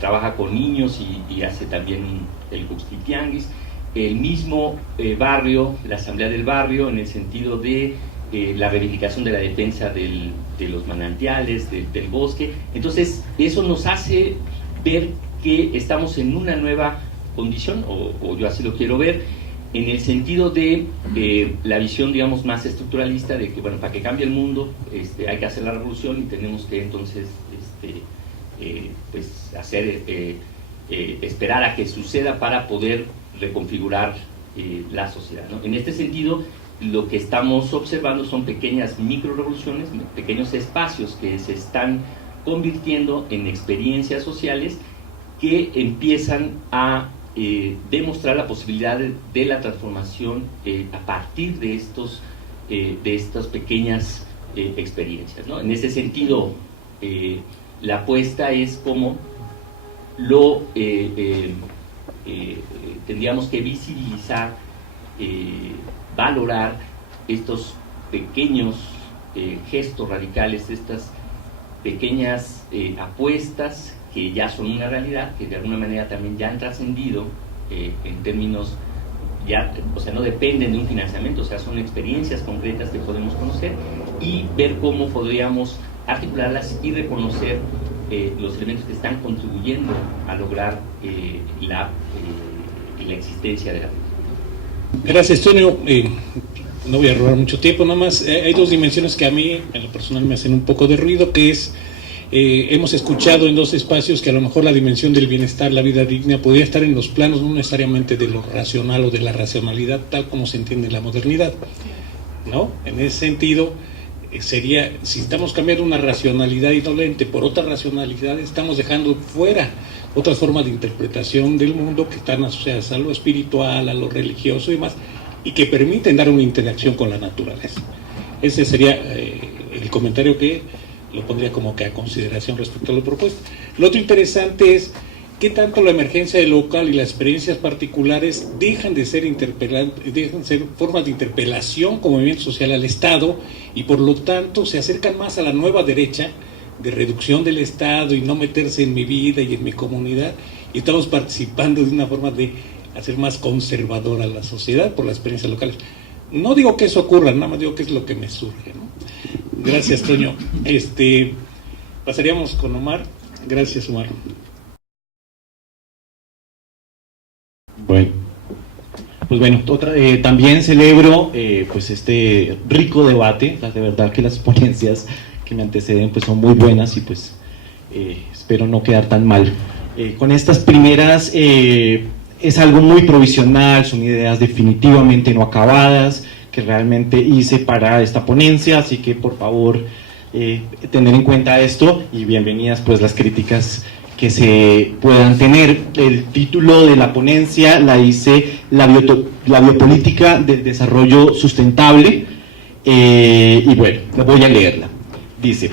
trabaja con niños y hace también el Juxtitianguis, el mismo barrio, la Asamblea del Barrio, en el sentido de la reivindicación de la defensa de los manantiales, del bosque. Entonces eso nos hace ver que estamos en una nueva condición, o yo así lo quiero ver, en el sentido de la visión, digamos, más estructuralista de que, bueno, para que cambie el mundo hay que hacer la revolución y tenemos que entonces pues hacer, esperar a que suceda para poder reconfigurar la sociedad, ¿no? En este sentido, lo que estamos observando son pequeñas microrevoluciones, pequeños espacios que se están convirtiendo en experiencias sociales que empiezan a demostrar la posibilidad de la transformación a partir de estas pequeñas experiencias, ¿no? En ese sentido, la apuesta es cómo tendríamos que visibilizar, valorar estos pequeños gestos radicales, estas pequeñas apuestas que ya son una realidad, que de alguna manera también ya han trascendido en términos, ya, o sea, no dependen de un financiamiento, o sea, son experiencias concretas que podemos conocer y ver cómo podríamos articularlas y reconocer los elementos que están contribuyendo a lograr la existencia de la vida. Gracias, Tonio. No voy a robar mucho tiempo, nada más. Hay dos dimensiones que a mí, en lo personal, me hacen un poco de ruido, que es, hemos escuchado en dos espacios que a lo mejor la dimensión del bienestar, la vida digna, podría estar en los planos no necesariamente de lo racional o de la racionalidad, tal como se entiende en la modernidad, ¿no? En ese sentido, sería, si estamos cambiando una racionalidad indolente por otra racionalidad, estamos dejando fuera otras formas de interpretación del mundo que están asociadas a lo espiritual, a lo religioso y demás, y que permiten dar una interacción con la naturaleza. Ese sería el comentario que lo pondría como que a consideración respecto a lo propuesto. Lo otro interesante es ¿qué tanto la emergencia local y las experiencias particulares dejan de ser formas de interpelación como movimiento social al Estado y por lo tanto se acercan más a la nueva derecha de reducción del Estado y no meterse en mi vida y en mi comunidad, y estamos participando de una forma de hacer más conservadora la sociedad por las experiencias locales? No digo que eso ocurra, nada más digo que es lo que me surge, ¿no? Gracias, Toño. Pasaríamos con Omar. Gracias, Omar. Bueno, pues bueno, también celebro pues este rico debate. De verdad que las ponencias que me anteceden pues son muy buenas y pues espero no quedar tan mal. Con estas primeras es algo muy provisional, son ideas definitivamente no acabadas que realmente hice para esta ponencia, así que por favor tener en cuenta esto y bienvenidas pues las críticas que se puedan tener. El título de la ponencia la hice la biopolítica del desarrollo sustentable, y bueno, voy a leerla. Dice,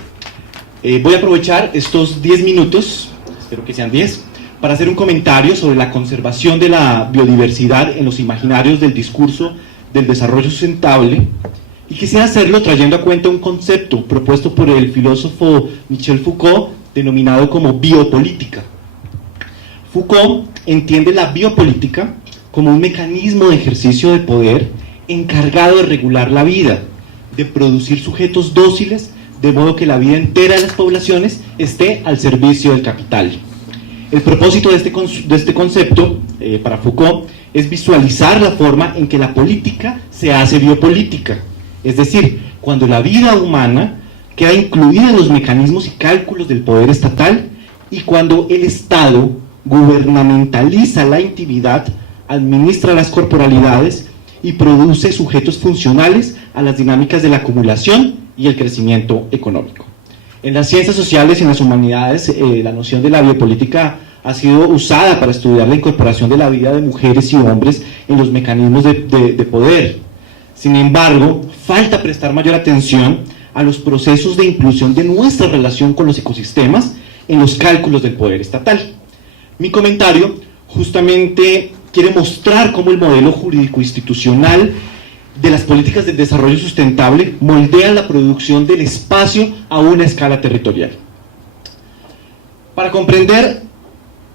voy a aprovechar estos 10 minutos, espero que sean 10, para hacer un comentario sobre la conservación de la biodiversidad en los imaginarios del discurso del desarrollo sustentable, y quisiera hacerlo trayendo a cuenta un concepto propuesto por el filósofo Michel Foucault, denominado como biopolítica. Foucault entiende la biopolítica como un mecanismo de ejercicio de poder encargado de regular la vida, de producir sujetos dóciles, de modo que la vida entera de las poblaciones esté al servicio del capital. El propósito de este concepto, para Foucault, es visualizar la forma en que la política se hace biopolítica, es decir, cuando la vida humana queda incluida en los mecanismos y cálculos del poder estatal y cuando el Estado gubernamentaliza la intimidad, administra las corporalidades y produce sujetos funcionales a las dinámicas de la acumulación y el crecimiento económico. En las ciencias sociales y en las humanidades, la noción de la biopolítica ha sido usada para estudiar la incorporación de la vida de mujeres y hombres en los mecanismos de poder. Sin embargo, falta prestar mayor atención a los procesos de inclusión de nuestra relación con los ecosistemas en los cálculos del poder estatal. Mi comentario justamente quiere mostrar cómo el modelo jurídico-institucional de las políticas de desarrollo sustentable moldea la producción del espacio a una escala territorial. Para comprender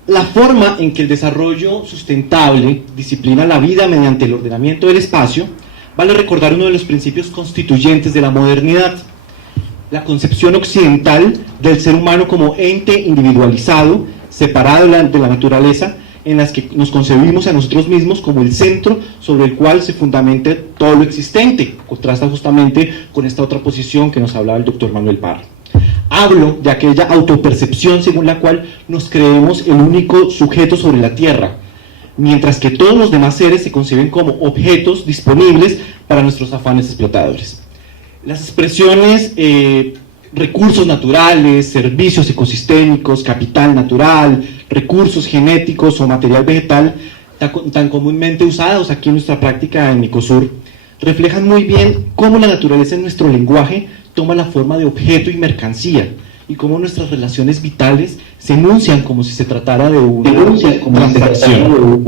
la forma en que el desarrollo sustentable disciplina la vida mediante el ordenamiento del espacio, vale recordar uno de los principios constituyentes de la modernidad: la concepción occidental del ser humano como ente individualizado, separado de la naturaleza, en las que nos concebimos a nosotros mismos como el centro sobre el cual se fundamenta todo lo existente. Contrasta justamente con esta otra posición que nos hablaba el doctor Manuel Parra. Hablo de aquella autopercepción según la cual nos creemos el único sujeto sobre la Tierra, mientras que todos los demás seres se conciben como objetos disponibles para nuestros afanes explotadores. Las expresiones recursos naturales, servicios ecosistémicos, capital natural, recursos genéticos o material vegetal, tan comúnmente usados aquí en nuestra práctica en Micosur, reflejan muy bien cómo la naturaleza en nuestro lenguaje toma la forma de objeto y mercancía, y cómo nuestras relaciones vitales se enuncian como si se tratara de una transacción.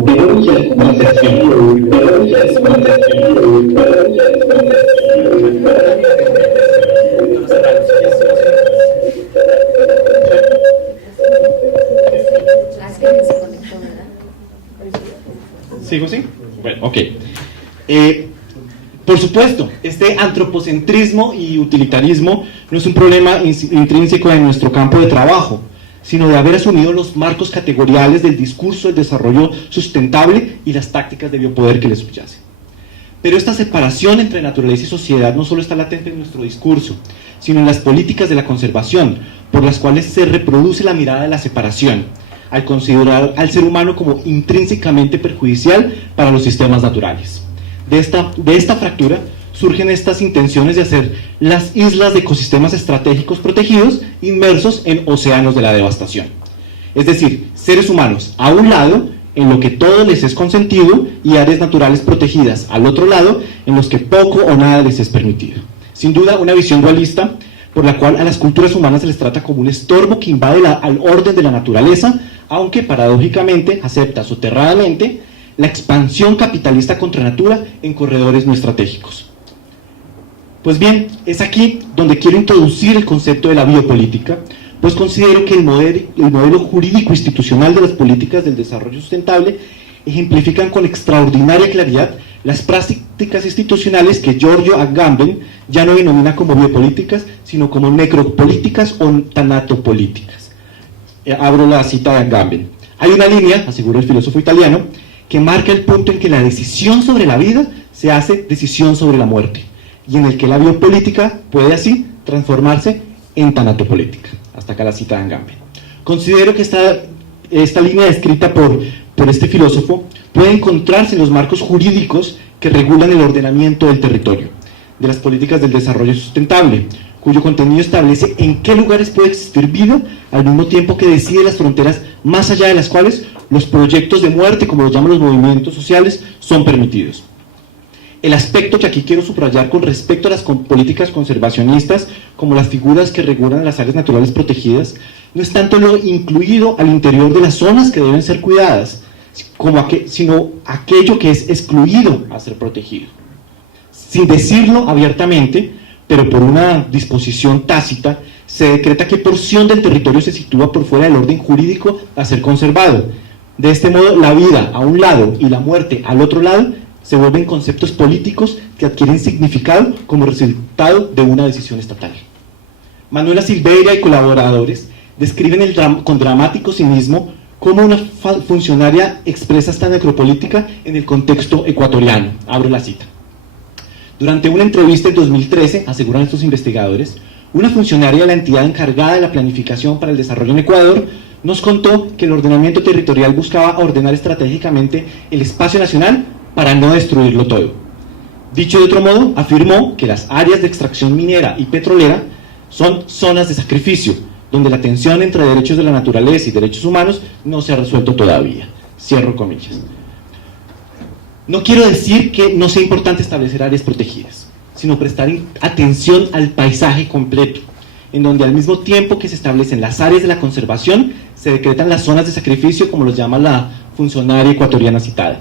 ¿Sigo así? Bueno, ok. Por supuesto, este antropocentrismo y utilitarismo no es un problema intrínseco de nuestro campo de trabajo, sino de haber asumido los marcos categoriales del discurso del desarrollo sustentable y las tácticas de biopoder que le subyacen. Pero esta separación entre naturaleza y sociedad no solo está latente en nuestro discurso, sino en las políticas de la conservación, por las cuales se reproduce la mirada de la separación, al considerar al ser humano como intrínsecamente perjudicial para los sistemas naturales. De esta fractura surgen estas intenciones de hacer las islas de ecosistemas estratégicos protegidos inmersos en océanos de la devastación. Es decir, seres humanos a un lado, en lo que todo les es consentido, y áreas naturales protegidas al otro lado, en los que poco o nada les es permitido. Sin duda, una visión dualista por la cual a las culturas humanas se les trata como un estorbo que invade al orden de la naturaleza, aunque paradójicamente acepta soterradamente la expansión capitalista contra natura en corredores no estratégicos. Pues bien, es aquí donde quiero introducir el concepto de la biopolítica, pues considero que el modelo jurídico institucional de las políticas del desarrollo sustentable ejemplifican con extraordinaria claridad las prácticas institucionales que Giorgio Agamben ya no denomina como biopolíticas, sino como necropolíticas o tanatopolíticas. Abro la cita de Agamben. Hay una línea, asegura el filósofo italiano, que marca el punto en que la decisión sobre la vida se hace decisión sobre la muerte, y en el que la biopolítica puede así transformarse en tanatopolítica. Hasta acá la cita de Agamben. Considero que esta línea descrita por este filósofo puede encontrarse en los marcos jurídicos que regulan el ordenamiento del territorio, de las políticas del desarrollo sustentable, cuyo contenido establece en qué lugares puede existir vida, al mismo tiempo que decide las fronteras más allá de las cuales los proyectos de muerte, como los llaman los movimientos sociales, son permitidos. El aspecto que aquí quiero subrayar con respecto a las políticas conservacionistas, como las figuras que regulan las áreas naturales protegidas, no es tanto lo incluido al interior de las zonas que deben ser cuidadas, sino aquello que es excluido a ser protegido. Sin decirlo abiertamente, pero por una disposición tácita, se decreta qué porción del territorio se sitúa por fuera del orden jurídico a ser conservado. De este modo, la vida a un lado y la muerte al otro lado se vuelven conceptos políticos que adquieren significado como resultado de una decisión estatal. Manuela Silveira y colaboradores describen con dramático cinismo cómo una funcionaria expresa esta necropolítica en el contexto ecuatoriano. Abro la cita. Durante una entrevista en 2013, aseguran estos investigadores, una funcionaria de la entidad encargada de la planificación para el desarrollo en Ecuador nos contó que el ordenamiento territorial buscaba ordenar estratégicamente el espacio nacional para no destruirlo todo. Dicho de otro modo, afirmó que las áreas de extracción minera y petrolera son zonas de sacrificio, donde la tensión entre derechos de la naturaleza y derechos humanos no se ha resuelto todavía. Cierro comillas. No quiero decir que no sea importante establecer áreas protegidas, sino prestar atención al paisaje completo, en donde al mismo tiempo que se establecen las áreas de la conservación, se decretan las zonas de sacrificio, como los llama la funcionaria ecuatoriana citada.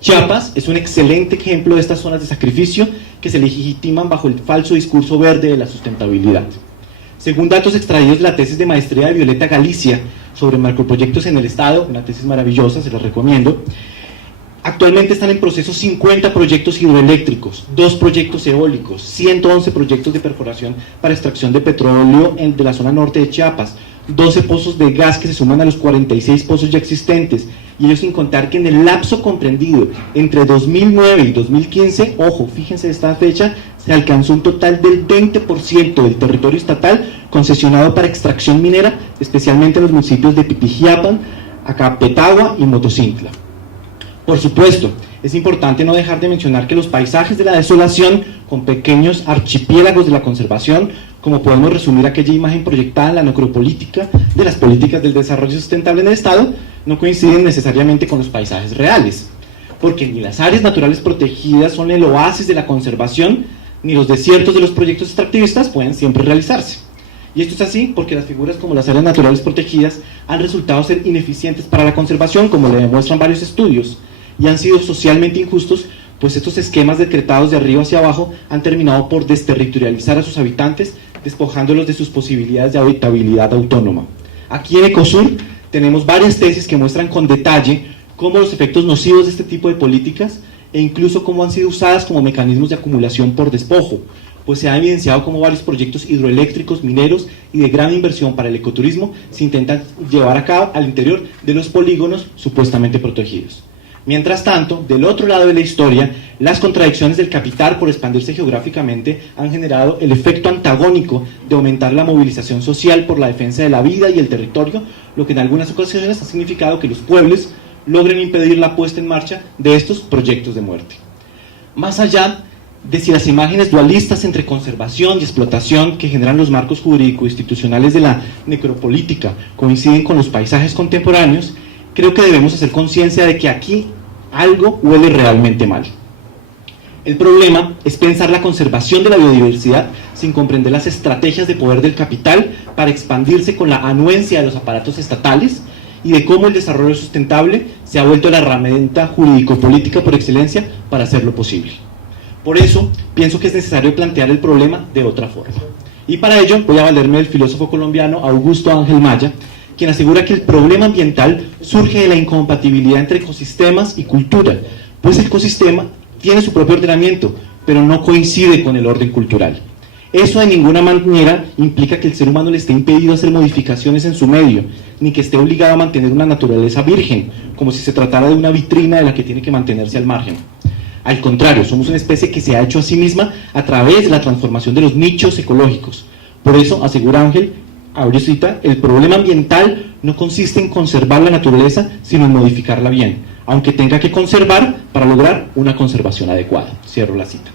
Chiapas es un excelente ejemplo de estas zonas de sacrificio que se legitiman bajo el falso discurso verde de la sustentabilidad. Según datos extraídos de la tesis de maestría de Violeta Galicia sobre macroproyectos en el Estado, una tesis maravillosa, se las recomiendo, actualmente están en proceso 50 proyectos hidroeléctricos, 2 proyectos eólicos, 111 proyectos de perforación para extracción de petróleo de la zona norte de Chiapas, 12 pozos de gas que se suman a los 46 pozos ya existentes, y ello sin contar que en el lapso comprendido entre 2009 y 2015, ojo, fíjense esta fecha, se alcanzó un total del 20% del territorio estatal concesionado para extracción minera, especialmente en los municipios de Pitijiapan, Acapetagua y Motocintla. Por supuesto, es importante no dejar de mencionar que los paisajes de la desolación, con pequeños archipiélagos de la conservación, como podemos resumir aquella imagen proyectada en la necropolítica de las políticas del desarrollo sustentable en el Estado, no coinciden necesariamente con los paisajes reales, porque ni las áreas naturales protegidas son el oasis de la conservación, ni los desiertos de los proyectos extractivistas pueden siempre realizarse. Y esto es así porque las figuras como las áreas naturales protegidas han resultado ser ineficientes para la conservación, como le demuestran varios estudios, y han sido socialmente injustos, pues estos esquemas decretados de arriba hacia abajo han terminado por desterritorializar a sus habitantes, despojándolos de sus posibilidades de habitabilidad autónoma. Aquí en Ecosur tenemos varias tesis que muestran con detalle cómo los efectos nocivos de este tipo de políticas e incluso cómo han sido usadas como mecanismos de acumulación por despojo, pues se ha evidenciado cómo varios proyectos hidroeléctricos, mineros y de gran inversión para el ecoturismo se intentan llevar a cabo al interior de los polígonos supuestamente protegidos. Mientras tanto, del otro lado de la historia, las contradicciones del capital por expandirse geográficamente han generado el efecto antagónico de aumentar la movilización social por la defensa de la vida y el territorio, lo que en algunas ocasiones ha significado que los pueblos logren impedir la puesta en marcha de estos proyectos de muerte. Más allá de si las imágenes dualistas entre conservación y explotación que generan los marcos jurídico-institucionales de la necropolítica coinciden con los paisajes contemporáneos, creo que debemos hacer conciencia de que aquí algo huele realmente mal. El problema es pensar la conservación de la biodiversidad sin comprender las estrategias de poder del capital para expandirse con la anuencia de los aparatos estatales y de cómo el desarrollo sustentable se ha vuelto la herramienta jurídico-política por excelencia para hacerlo posible. Por eso, pienso que es necesario plantear el problema de otra forma. Y para ello voy a valerme del filósofo colombiano Augusto Ángel Maya, quien asegura que el problema ambiental surge de la incompatibilidad entre ecosistemas y cultura, pues el ecosistema tiene su propio ordenamiento, pero no coincide con el orden cultural. Eso de ninguna manera implica que el ser humano le esté impedido hacer modificaciones en su medio, ni que esté obligado a mantener una naturaleza virgen, como si se tratara de una vitrina de la que tiene que mantenerse al margen. Al contrario, somos una especie que se ha hecho a sí misma a través de la transformación de los nichos ecológicos. Por eso, asegura Ángel, abro cita, el problema ambiental no consiste en conservar la naturaleza, sino en modificarla bien, aunque tenga que conservar para lograr una conservación adecuada. Cierro la cita.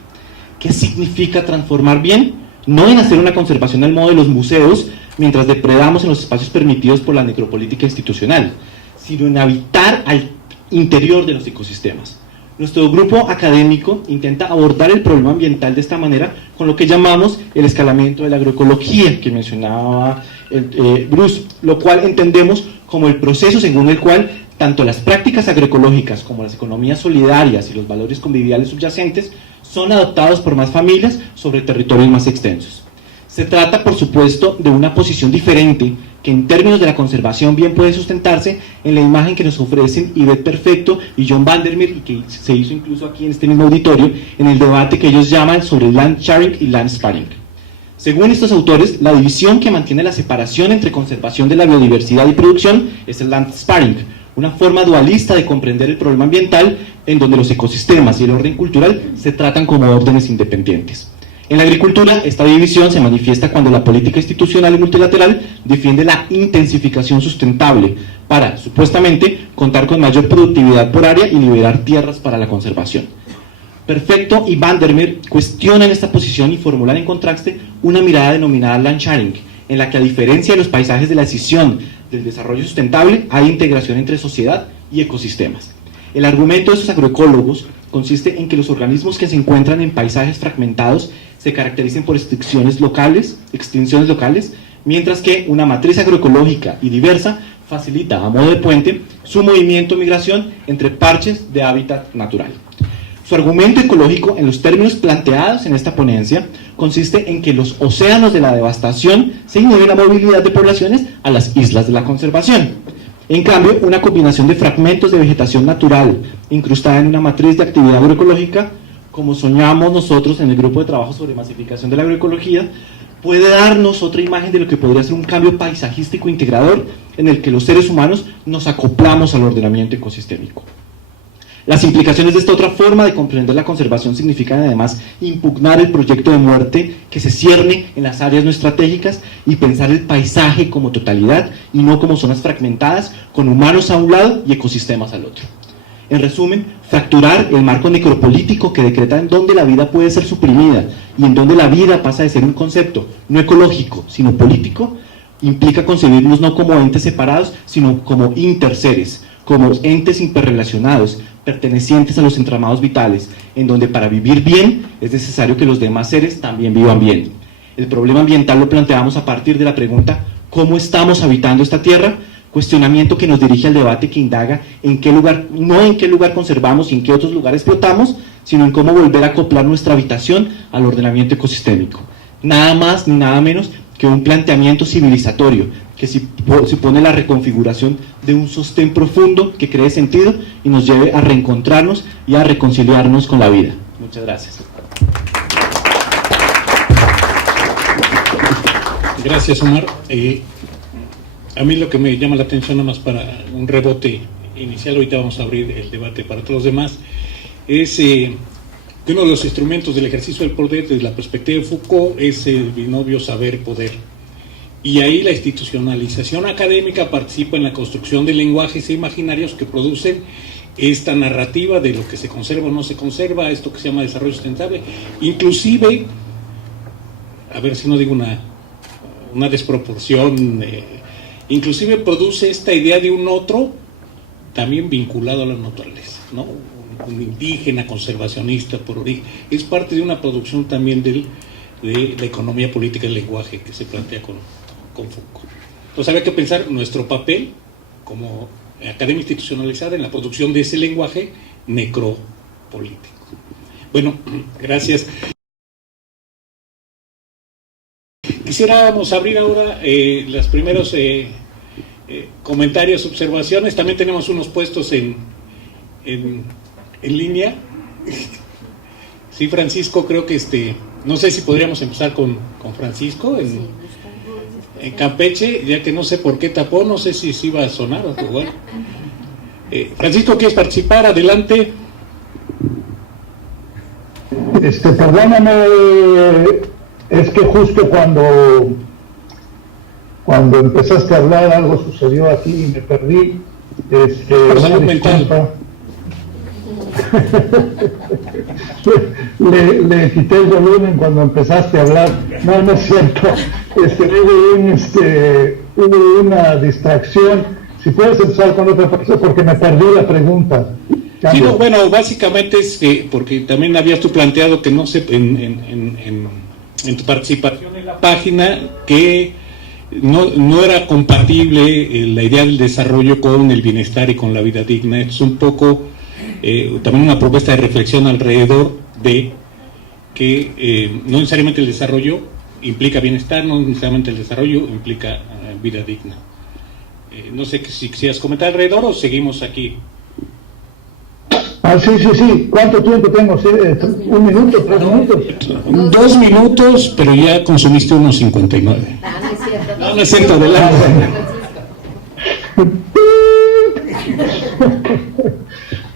¿Qué significa transformar bien? No en hacer una conservación al modo de los museos mientras depredamos en los espacios permitidos por la necropolítica institucional, sino en habitar al interior de los ecosistemas. Nuestro grupo académico intenta abordar el problema ambiental de esta manera con lo que llamamos el escalamiento de la agroecología, que mencionaba Bruce, lo cual entendemos como el proceso según el cual tanto las prácticas agroecológicas como las economías solidarias y los valores conviviales subyacentes son adoptados por más familias sobre territorios más extensos. Se trata, por supuesto, de una posición diferente que en términos de la conservación bien puede sustentarse en la imagen que nos ofrecen Yvette Perfecto y John Vandermeer, y que se hizo incluso aquí en este mismo auditorio, en el debate que ellos llaman sobre land sharing y land sparing. Según estos autores, la división que mantiene la separación entre conservación de la biodiversidad y producción es el land sparing, una forma dualista de comprender el problema ambiental en donde los ecosistemas y el orden cultural se tratan como órdenes independientes. En la agricultura, esta división se manifiesta cuando la política institucional y multilateral defiende la intensificación sustentable para, supuestamente, contar con mayor productividad por área y liberar tierras para la conservación. Perfecto y Vandermeer cuestionan esta posición y formulan en contraste una mirada denominada land sharing, en la que a diferencia de los paisajes de la decisión del desarrollo sustentable, hay integración entre sociedad y ecosistemas. El argumento de estos agroecólogos consiste en que los organismos que se encuentran en paisajes fragmentados se caractericen por extinciones locales, mientras que una matriz agroecológica y diversa facilita, a modo de puente, su movimiento o migración entre parches de hábitat natural. Su argumento ecológico, en los términos planteados en esta ponencia, consiste en que los océanos de la devastación se inhiben la movilidad de poblaciones a las islas de la conservación. En cambio, una combinación de fragmentos de vegetación natural incrustada en una matriz de actividad agroecológica, como soñamos nosotros en el grupo de trabajo sobre masificación de la agroecología, puede darnos otra imagen de lo que podría ser un cambio paisajístico integrador en el que los seres humanos nos acoplamos al ordenamiento ecosistémico. Las implicaciones de esta otra forma de comprender la conservación significan además impugnar el proyecto de muerte que se cierne en las áreas no estratégicas y pensar el paisaje como totalidad y no como zonas fragmentadas con humanos a un lado y ecosistemas al otro. En resumen, fracturar el marco necropolítico que decreta en dónde la vida puede ser suprimida y en dónde la vida pasa de ser un concepto no ecológico, sino político, implica concebirnos no como entes separados, sino como interseres, como entes interrelacionados, pertenecientes a los entramados vitales, en donde para vivir bien es necesario que los demás seres también vivan bien. El problema ambiental lo planteamos a partir de la pregunta ¿cómo estamos habitando esta tierra? Cuestionamiento que nos dirige al debate que indaga en qué lugar, no en qué lugar conservamos y en qué otros lugares explotamos, sino en cómo volver a acoplar nuestra habitación al ordenamiento ecosistémico. Nada más ni nada menos que un planteamiento civilizatorio que supone la reconfiguración de un sostén profundo que cree sentido y nos lleve a reencontrarnos y a reconciliarnos con la vida. Muchas gracias. Gracias, Omar. A mí lo que me llama la atención, nada más para un rebote inicial, ahorita vamos a abrir el debate para todos los demás, es que uno de los instrumentos del ejercicio del poder desde la perspectiva de Foucault es el binomio saber-poder. Y ahí la institucionalización académica participa en la construcción de lenguajes e imaginarios que producen esta narrativa de lo que se conserva o no se conserva, esto que se llama desarrollo sustentable, inclusive, a ver si no digo una desproporción, inclusive produce esta idea de un otro también vinculado a la naturaleza, ¿no? un indígena, conservacionista por origen, es parte de una producción también de la economía política del lenguaje que se plantea con Foucault. Entonces había que pensar nuestro papel como academia institucionalizada en la producción de ese lenguaje necropolítico. Bueno, gracias. Quisiéramos abrir ahora los primeros comentarios, observaciones. También tenemos unos puestos en línea. Sí, Francisco, creo que no sé si podríamos empezar con Francisco en Campeche, ya que no sé por qué tapó, no sé si iba a sonar o bueno. Francisco, ¿quieres participar? Adelante. Perdóname, es que justo cuando empezaste a hablar algo sucedió aquí y me perdí. Mental. le quité el volumen cuando empezaste a hablar. No es cierto. Hubo una distracción. Si puedes empezar con otra cosa porque me perdí la pregunta. Sí, no, bueno, básicamente es que, porque también habías tú planteado que no sé, en tu participación en la página, que no era compatible la idea del desarrollo con el bienestar y con la vida digna. Es un poco también una propuesta de reflexión alrededor de que no necesariamente el desarrollo implica bienestar, no necesariamente el desarrollo implica vida digna. No sé si quisieras comentar alrededor o seguimos aquí. Sí. ¿Cuánto tiempo tengo? ¿Un minuto? ¿3 minutos? 2 minutos, pero ya consumiste unos 59. No es cierto, adelante.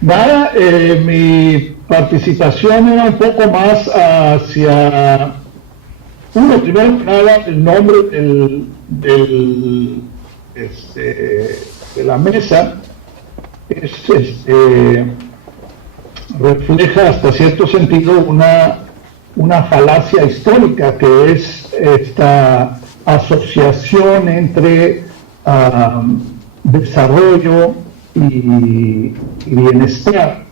Nada, mi participación era un poco más hacia... primero que nada, el nombre de la mesa refleja hasta cierto sentido una falacia histórica, que es esta asociación entre desarrollo y bienestar.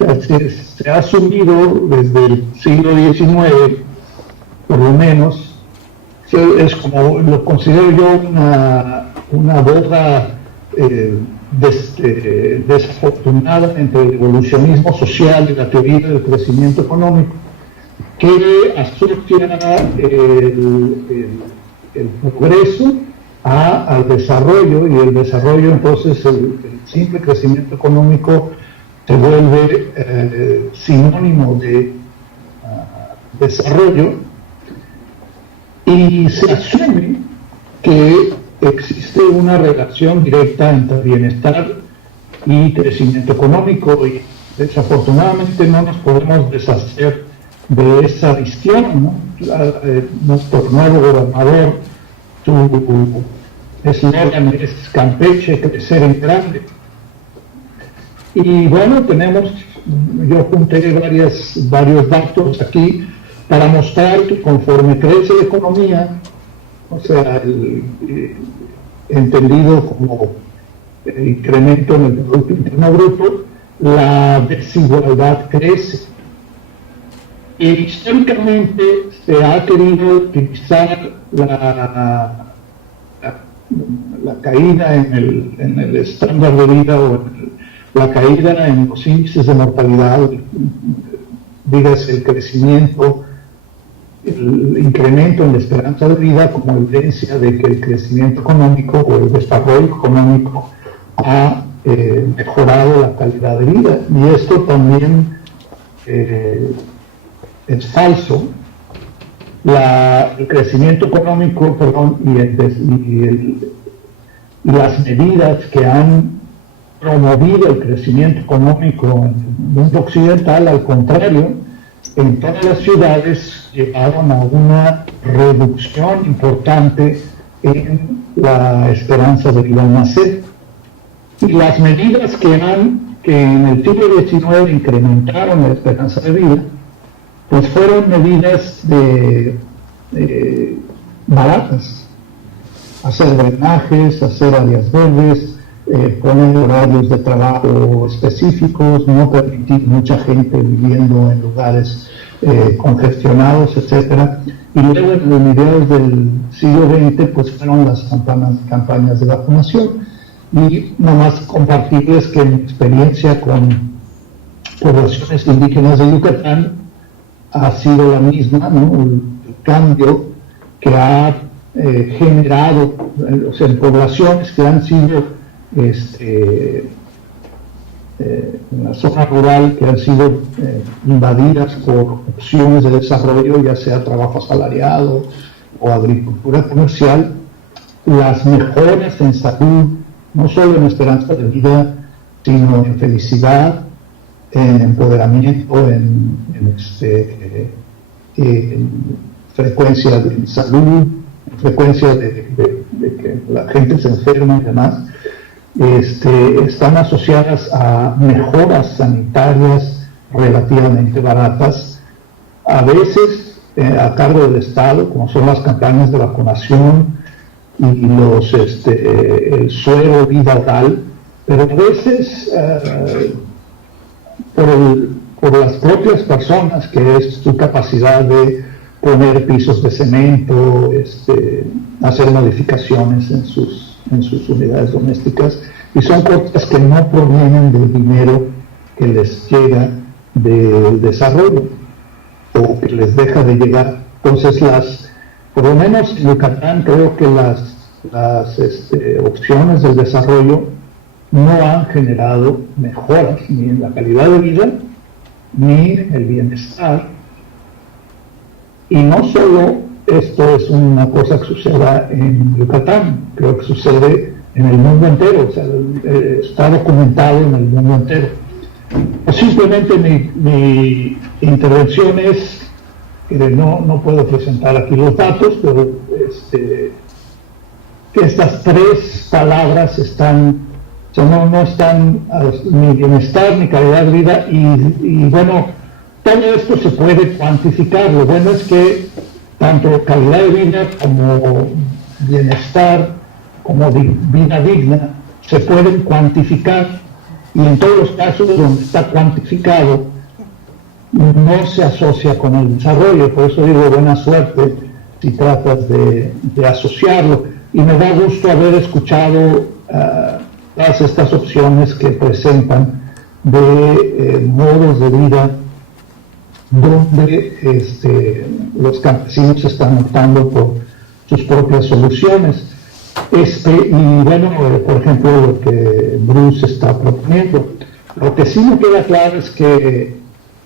O sea, se ha asumido desde el siglo XIX, por lo menos, es como lo considero yo una boda desafortunada entre el evolucionismo social y la teoría del crecimiento económico, que asocia el progreso al desarrollo, y el desarrollo, entonces el simple crecimiento económico se vuelve sinónimo de desarrollo, y se asume que existe una relación directa entre bienestar y crecimiento económico, y desafortunadamente no nos podemos deshacer de esa visión, ¿no? Nuestro nuevo gobernador, su eslogan es Campeche, crecer en grande. Y bueno, yo junté varios datos aquí para mostrar que conforme crece la economía, o sea, entendido como incremento en el Producto Interno Bruto, la desigualdad crece. Y históricamente se ha querido utilizar la caída en el estándar de vida, o la caída en los índices de mortalidad, dígase el crecimiento, el incremento en la esperanza de vida, como evidencia de que el crecimiento económico o el desarrollo económico ha mejorado la calidad de vida. Y esto también es falso. El crecimiento económico, y las medidas que han promovido el crecimiento económico en el mundo occidental, al contrario, en todas las ciudades llevaron a una reducción importante en la esperanza de vida al nacer. Y las medidas que en el siglo XIX incrementaron la esperanza de vida, pues fueron medidas baratas: hacer drenajes, hacer áreas verdes, poner horarios de trabajo específicos, no permitir mucha gente viviendo en lugares congestionados, etcétera. Y luego, en los mediados del siglo XX, pues fueron las campañas de vacunación. Y nomás compartirles que mi experiencia con poblaciones indígenas de Yucatán ha sido la misma, ¿no? El cambio que ha generado, o sea, en poblaciones que han sido en la zona rural, que han sido invadidas por opciones de desarrollo, ya sea trabajo asalariado o agricultura comercial, las mejoras en salud, no solo en esperanza de vida, sino en felicidad, en empoderamiento, en frecuencia de salud, en frecuencia de que la gente se enferma y demás, están asociadas a mejoras sanitarias relativamente baratas, a veces a cargo del Estado, como son las campañas de vacunación y el suero vida oral, pero a veces por las propias personas, que es su capacidad de poner pisos de cemento, hacer modificaciones en sus unidades domésticas, y son cosas que no provienen del dinero que les llega del desarrollo o que les deja de llegar. Entonces, por lo menos en Yucatán, creo que las opciones del desarrollo no han generado mejoras ni en la calidad de vida ni en el bienestar. Y no solo esto es una cosa que suceda en Yucatán, creo que sucede en el mundo entero, o sea, está documentado en el mundo entero. Simplemente mi intervención es que no puedo presentar aquí los datos, pero que estas tres palabras no están ni bienestar ni calidad de vida, y bueno, todo esto se puede cuantificar. Lo bueno es que tanto calidad de vida como bienestar, como vida digna, se pueden cuantificar, y en todos los casos donde está cuantificado no se asocia con el desarrollo. Por eso digo, buena suerte si tratas de asociarlo. Y me da gusto haber escuchado todas estas opciones que presentan de modos de vida donde los campesinos están optando por sus propias soluciones. Y bueno, por ejemplo, lo que Bruce está proponiendo. Lo que sí me queda claro es que,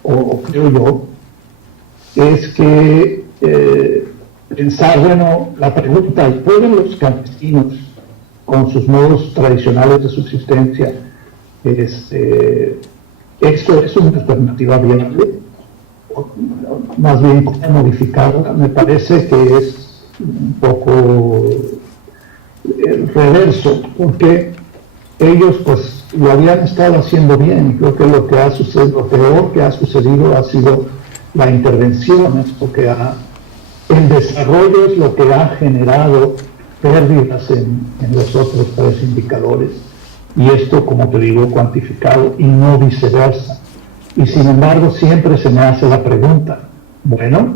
o creo yo, es que pensar, bueno, la pregunta, ¿pueden los campesinos, con sus modos tradicionales de subsistencia, esto es una alternativa viable? Más bien, ¿cómo modificarla? Me parece que es un poco reverso, porque ellos pues lo habían estado haciendo bien. Creo que lo peor que ha sucedido ha sido la intervención, porque el desarrollo es lo que ha generado pérdidas en los otros tres indicadores, y esto, como te digo, cuantificado y no viceversa. Y sin embargo siempre se me hace la pregunta, bueno,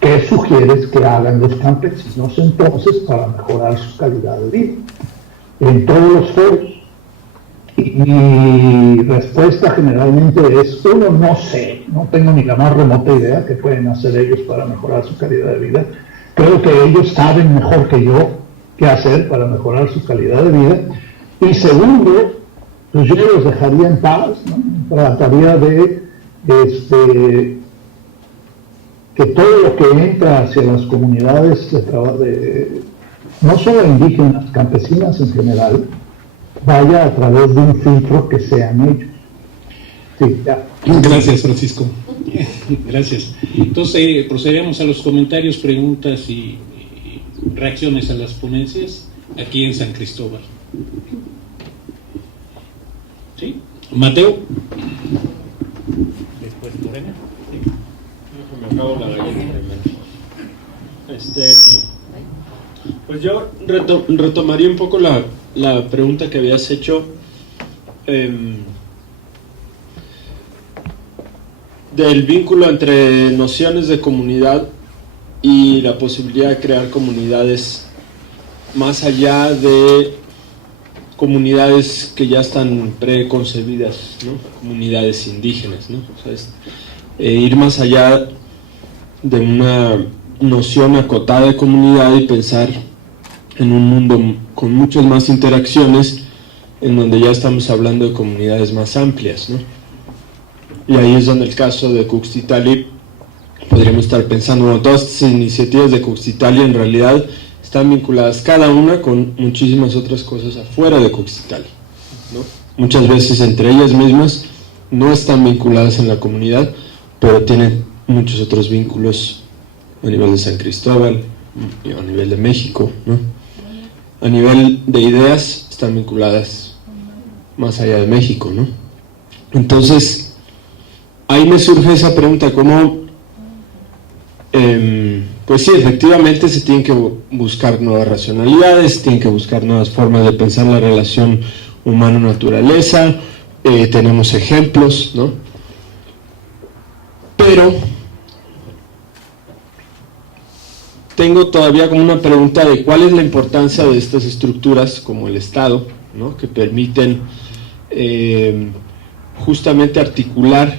¿qué sugieres que hagan los campesinos entonces para mejorar su calidad de vida? En todos los foros. Y mi respuesta generalmente es, uno, no sé, no tengo ni la más remota idea qué pueden hacer ellos para mejorar su calidad de vida. Creo que ellos saben mejor que yo qué hacer para mejorar su calidad de vida. Y segundo, pues yo los dejaría en paz, ¿no? Trataría de que todo lo que entra hacia las comunidades no solo indígenas, campesinas en general, vaya a través de un filtro que sean ellos. Sí, ya. Gracias, Francisco. Gracias. Entonces, procederemos a los comentarios, preguntas y reacciones a las ponencias aquí en San Cristóbal. ¿Sí? Mateo. Después Lorena. Me acabo la galleta primero. Pues yo retomaría un poco la pregunta que habías hecho del vínculo entre nociones de comunidad y la posibilidad de crear comunidades más allá de comunidades que ya están preconcebidas, ¿no? Comunidades indígenas, ¿no? O sea, ir más allá de una noción acotada de comunidad y pensar en un mundo con muchas más interacciones, en donde ya estamos hablando de comunidades más amplias, ¿no? Y ahí es donde el caso de Cuxtitali podríamos estar pensando, bueno, todas estas iniciativas de Cuxtitali en realidad están vinculadas cada una con muchísimas otras cosas afuera de Cuxtitali, ¿no? Muchas veces entre ellas mismas no están vinculadas en la comunidad, pero tienen muchos otros vínculos a nivel de San Cristóbal, a nivel de México, ¿no? A nivel de ideas están vinculadas más allá de México, ¿no? Entonces, ahí me surge esa pregunta, ¿cómo? Pues sí, efectivamente se tienen que buscar nuevas racionalidades, tienen que buscar nuevas formas de pensar la relación humano-naturaleza, tenemos ejemplos, ¿no? Pero tengo todavía como una pregunta de cuál es la importancia de estas estructuras como el Estado, ¿no? Que permiten justamente articular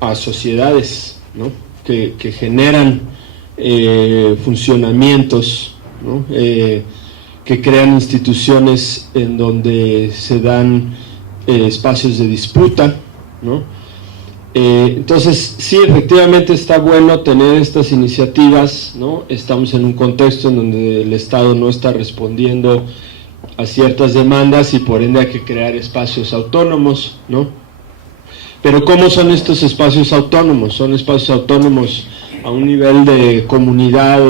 a sociedades, ¿no? Que generan funcionamientos, ¿no? Que crean instituciones en donde se dan espacios de disputa, ¿no? Entonces, sí, efectivamente está bueno tener estas iniciativas, ¿no? Estamos en un contexto en donde el Estado no está respondiendo a ciertas demandas y por ende hay que crear espacios autónomos, ¿no? Pero ¿cómo son estos espacios autónomos? ¿Son espacios autónomos a un nivel de comunidad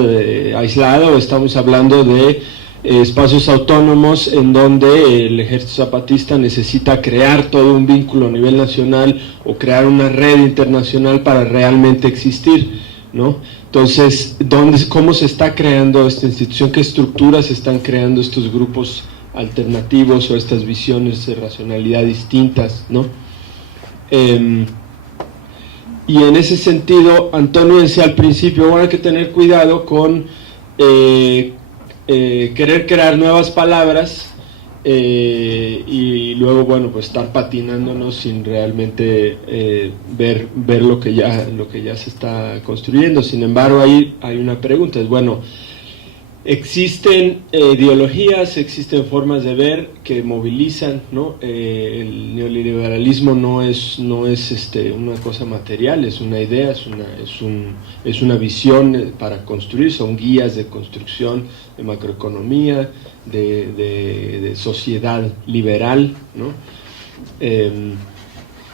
aislado? Estamos hablando de espacios autónomos en donde el Ejército Zapatista necesita crear todo un vínculo a nivel nacional o crear una red internacional para realmente existir, ¿no? Entonces, ¿cómo se está creando esta institución? ¿Qué estructuras están creando estos grupos alternativos o estas visiones de racionalidad distintas, ¿no? Y en ese sentido, Antonio decía al principio, bueno, hay que tener cuidado con querer crear nuevas palabras y luego, bueno, pues estar patinándonos sin realmente ver lo que ya se está construyendo. Sin embargo, ahí hay una pregunta, es bueno, existen ideologías, existen formas de ver que movilizan, ¿no? El neoliberalismo no es una cosa material, es una idea, es una visión para construir, son guías de construcción de macroeconomía, de sociedad liberal, ¿no?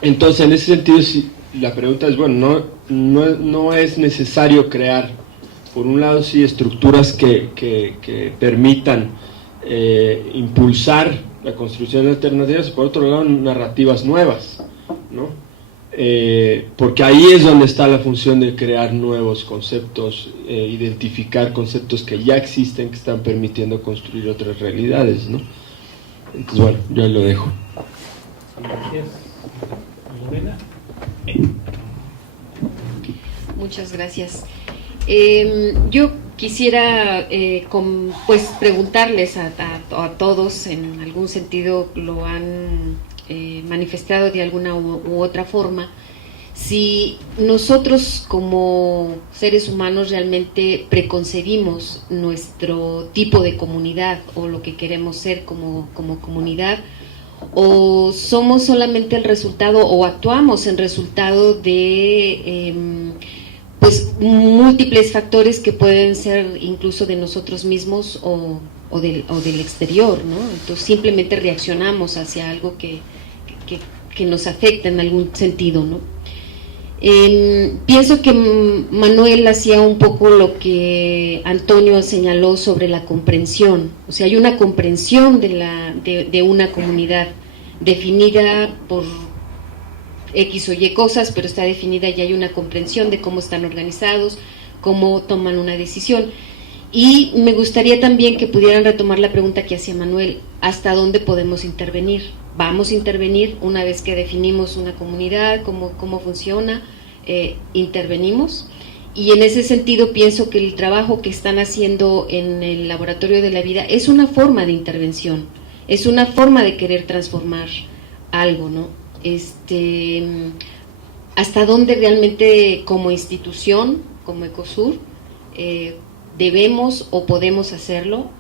Entonces, en ese sentido, la pregunta es, bueno, no es necesario crear, por un lado, sí, estructuras que permitan impulsar la construcción de alternativas, y por otro lado, narrativas nuevas, ¿no? Porque ahí es donde está la función de crear nuevos conceptos, identificar conceptos que ya existen, que están permitiendo construir otras realidades, ¿no? Entonces, bueno, yo ahí lo dejo. Gracias. Lorena. Muchas gracias. Yo quisiera pues preguntarles a todos, en algún sentido lo han manifestado de alguna u otra forma, si nosotros como seres humanos realmente preconcebimos nuestro tipo de comunidad o lo que queremos ser como comunidad, o somos solamente el resultado o actuamos en resultado de pues múltiples factores que pueden ser incluso de nosotros mismos o del exterior, ¿no? Entonces simplemente reaccionamos hacia algo que nos afecta en algún sentido, ¿no? Pienso que Manuel hacía un poco lo que Antonio señaló sobre la comprensión. O sea, hay una comprensión de una comunidad definida por X o Y cosas, pero está definida y hay una comprensión de cómo están organizados, cómo toman una decisión. Y me gustaría también que pudieran retomar la pregunta que hacía Manuel, ¿hasta dónde podemos intervenir? Vamos a intervenir una vez que definimos una comunidad, cómo funciona, intervenimos. Y en ese sentido pienso que el trabajo que están haciendo en el Laboratorio de la Vida es una forma de intervención, es una forma de querer transformar algo, ¿no? Hasta dónde realmente como institución, como Ecosur, debemos o podemos hacerlo.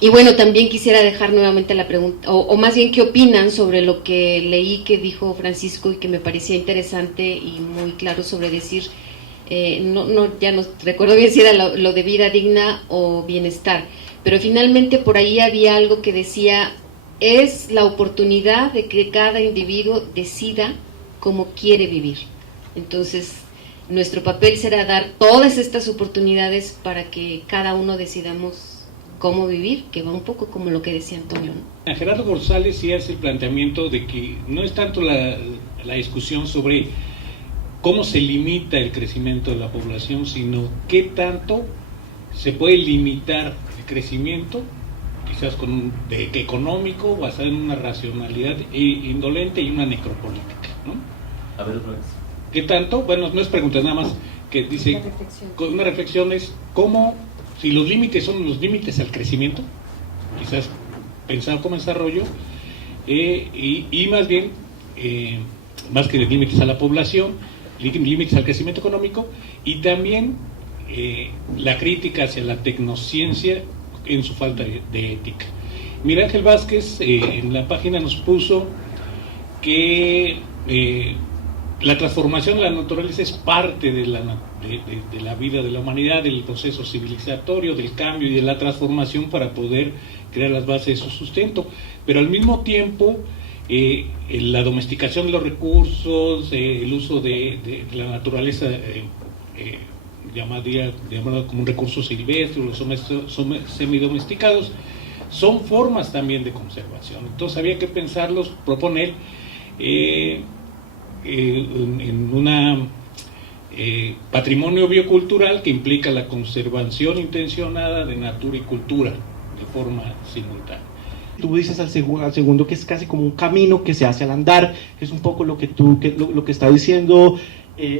Y bueno, también quisiera dejar nuevamente la pregunta, o más bien qué opinan sobre lo que leí que dijo Francisco y que me parecía interesante y muy claro sobre decir, ya no recuerdo bien si era lo de vida digna o bienestar, pero finalmente por ahí había algo que decía, es la oportunidad de que cada individuo decida cómo quiere vivir. Entonces, nuestro papel será dar todas estas oportunidades para que cada uno decidamos cómo vivir, que va un poco como lo que decía Antonio, ¿no? Gerardo González sí hace el planteamiento de que no es tanto la discusión sobre cómo se limita el crecimiento de la población, sino qué tanto se puede limitar el crecimiento, quizás económico, basado en una racionalidad indolente y una necropolítica, ¿no? A ver, otra vez. ¿Qué tanto? Bueno, no es pregunta, nada más que dice, una reflexión es cómo, si los límites son los límites al crecimiento, quizás pensado como desarrollo, y más bien, más que límites a la población, límites al crecimiento económico, y también la crítica hacia la tecnociencia en su falta de ética. Miguel Ángel Vázquez en la página nos puso que la transformación de la naturaleza es parte de la vida de la humanidad, del proceso civilizatorio, del cambio y de la transformación para poder crear las bases de su sustento, pero al mismo tiempo la domesticación de los recursos, el uso de la naturaleza llamado como un recurso silvestre, los semidomesticados, son formas también de conservación. Entonces había que pensarlos, proponer en una patrimonio biocultural que implica la conservación intencionada de natura y cultura de forma simultánea. Tú dices al segundo que es casi como un camino que se hace al andar, que es un poco lo que está diciendo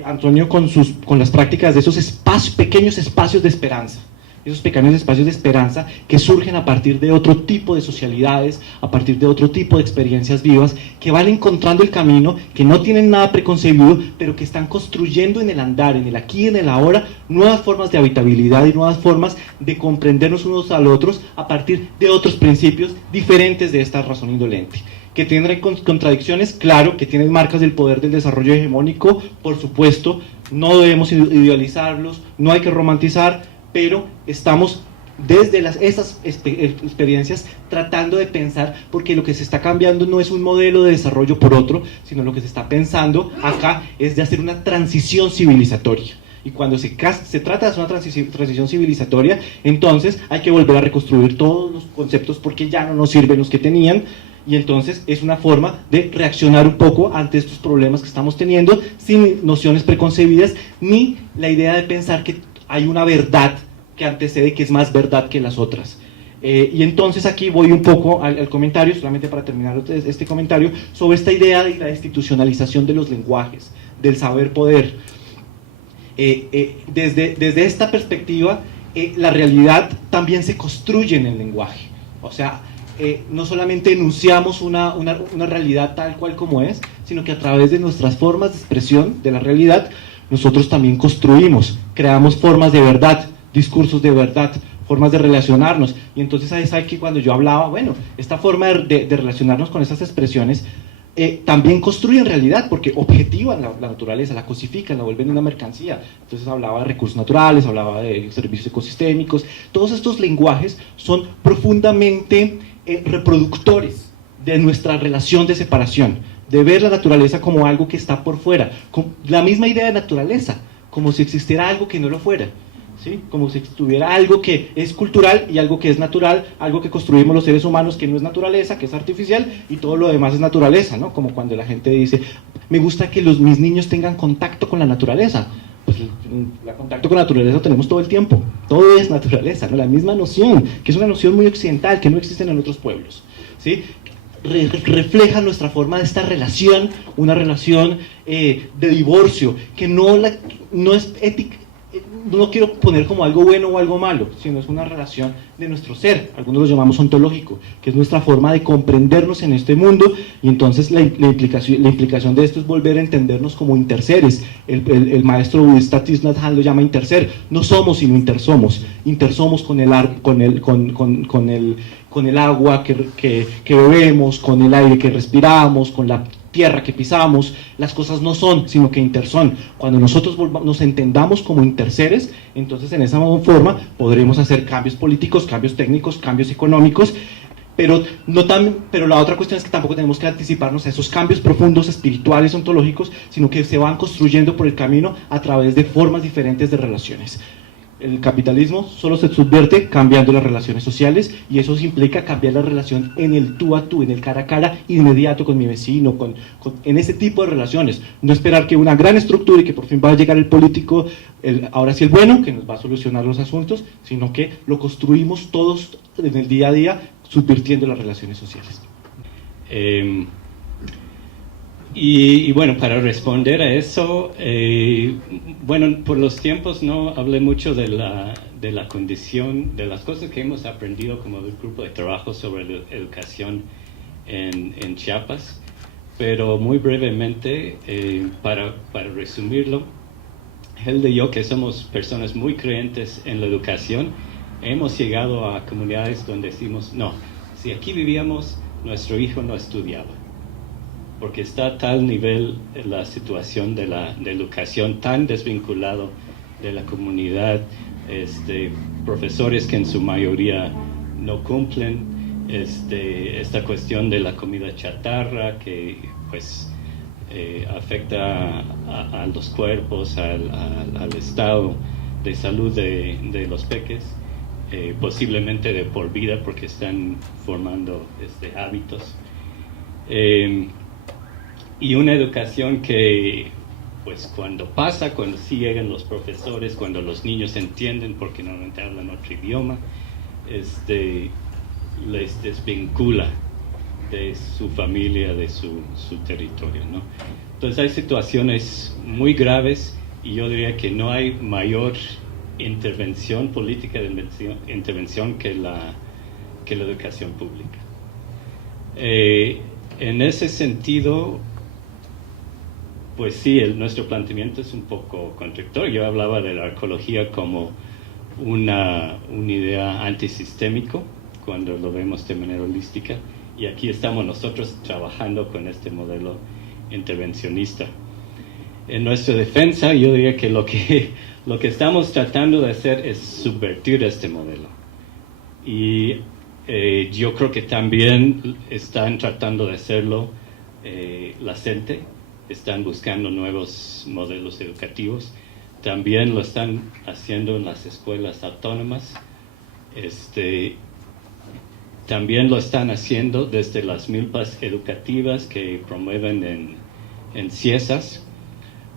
Antonio con las prácticas de esos pequeños espacios de esperanza. Esos pequeños espacios de esperanza que surgen a partir de otro tipo de socialidades, a partir de otro tipo de experiencias vivas, que van encontrando el camino, que no tienen nada preconcebido, pero que están construyendo en el andar, en el aquí y en el ahora, nuevas formas de habitabilidad y nuevas formas de comprendernos unos a los otros a partir de otros principios diferentes de esta razón indolente. Que tienen contradicciones, claro, que tienen marcas del poder del desarrollo hegemónico, por supuesto, no debemos idealizarlos, no hay que romantizar, pero estamos desde esas experiencias tratando de pensar, porque lo que se está cambiando no es un modelo de desarrollo por otro, sino lo que se está pensando acá es de hacer una transición civilizatoria. Y cuando se trata de hacer una transición civilizatoria, entonces hay que volver a reconstruir todos los conceptos porque ya no nos sirven los que tenían, y entonces es una forma de reaccionar un poco ante estos problemas que estamos teniendo, sin nociones preconcebidas, ni la idea de pensar que hay una verdad que antecede, que es más verdad que las otras. Y entonces aquí voy un poco al comentario, solamente para terminar este comentario, sobre esta idea de la institucionalización de los lenguajes, del saber poder. Desde esta perspectiva, la realidad también se construye en el lenguaje. O sea, no solamente enunciamos una realidad tal cual como es, sino que a través de nuestras formas de expresión de la realidad, nosotros también construimos, creamos formas de verdad, discursos de verdad, formas de relacionarnos. Y entonces ahí sabe que cuando yo hablaba, bueno, esta forma de relacionarnos con esas expresiones también construyen realidad, porque objetivan la naturaleza, la cosifican, la vuelven una mercancía. Entonces hablaba de recursos naturales, hablaba de servicios ecosistémicos. Todos estos lenguajes son profundamente reproductores de nuestra relación de separación, de ver la naturaleza como algo que está por fuera, con la misma idea de naturaleza, como si existiera algo que no lo fuera, ¿sí? Como si estuviera algo que es cultural y algo que es natural, algo que construimos los seres humanos que no es naturaleza, que es artificial, y todo lo demás es naturaleza, ¿no? Como cuando la gente dice, me gusta que mis niños tengan contacto con la naturaleza. pues el contacto con la naturaleza tenemos todo el tiempo, todo es naturaleza, ¿no? La misma noción, que es una noción muy occidental, que no existe en otros pueblos, ¿sí? Refleja nuestra forma de esta relación, una relación de divorcio, que no es ética, no quiero poner como algo bueno o algo malo, sino es una relación de nuestro ser, algunos lo llamamos ontológico, que es nuestra forma de comprendernos en este mundo, y entonces la implicación de esto es volver a entendernos como interseres. El maestro budista Thich Nhat Hanh lo llama interser, no somos sino intersomos con el agua que bebemos, con el aire que respiramos, con la tierra que pisamos. Las cosas no son, sino que interson. Cuando nosotros nos entendamos como interseres, entonces en esa forma podremos hacer cambios políticos, cambios técnicos, cambios económicos, pero la otra cuestión es que tampoco tenemos que anticiparnos a esos cambios profundos, espirituales, ontológicos, sino que se van construyendo por el camino a través de formas diferentes de relaciones. El capitalismo solo se subvierte cambiando las relaciones sociales, y eso implica cambiar la relación en el tú a tú, en el cara a cara inmediato con mi vecino, en ese tipo de relaciones. No esperar que una gran estructura y que por fin va a llegar el político, ahora sí el bueno, que nos va a solucionar los asuntos, sino que lo construimos todos en el día a día, subvirtiendo las relaciones sociales. Y bueno, para responder a eso, bueno, por los tiempos no hablé mucho de la condición, de las cosas que hemos aprendido como del grupo de trabajo sobre la educación en Chiapas, pero muy brevemente, para resumirlo, Helda y yo, que somos personas muy creyentes en la educación, hemos llegado a comunidades donde decimos, no, si aquí vivíamos, nuestro hijo no estudiaba, porque está a tal nivel la situación de la educación, tan desvinculado de la comunidad, profesores que en su mayoría no cumplen, esta cuestión de la comida chatarra que pues afecta a los cuerpos, al estado de salud de los peques, posiblemente de por vida porque están formando hábitos. Y una educación que, pues cuando sí llegan los profesores, cuando los niños entienden porque normalmente hablan otro idioma, les desvincula de su familia, de su territorio, ¿no? Entonces hay situaciones muy graves, y yo diría que no hay mayor intervención política de intervención que la educación pública. En ese sentido, pues sí, nuestro planteamiento es un poco contradictorio. Yo hablaba de la arqueología como una idea antisistémico cuando lo vemos de manera holística, y aquí estamos nosotros trabajando con este modelo intervencionista. En nuestra defensa, yo diría que lo que estamos tratando de hacer es subvertir este modelo, y yo creo que también están tratando de hacerlo la CENTE. Están buscando nuevos modelos educativos, también lo están haciendo en las escuelas autónomas, también lo están haciendo desde las milpas educativas que promueven en CIESAS.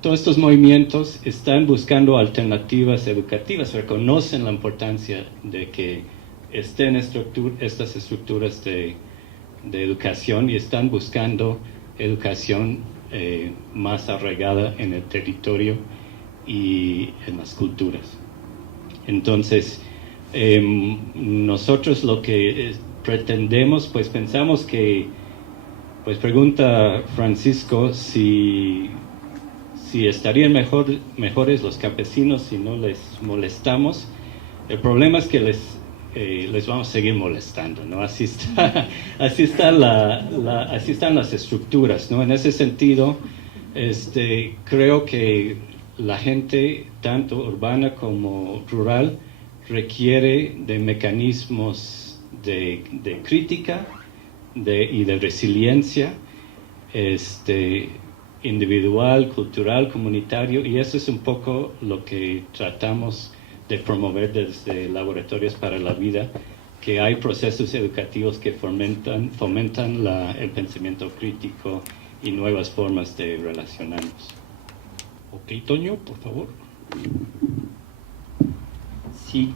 Todos estos movimientos están buscando alternativas educativas, reconocen la importancia de que estén estas estructuras de educación, y están buscando educación más arraigada en el territorio y en las culturas. Entonces, nosotros lo que pretendemos, pues pensamos que, pues pregunta Francisco si estarían mejores los campesinos si no les molestamos. El problema es que les vamos a seguir molestando, ¿no? Así están las estructuras, ¿no? En ese sentido, creo que la gente, tanto urbana como rural, requiere de mecanismos de crítica y de resiliencia, individual, cultural, comunitario, y eso es un poco lo que tratamos de promover desde Laboratorios para la Vida, que hay procesos educativos que fomentan el pensamiento crítico y nuevas formas de relacionarnos. Ok, Toño, por favor. Sí,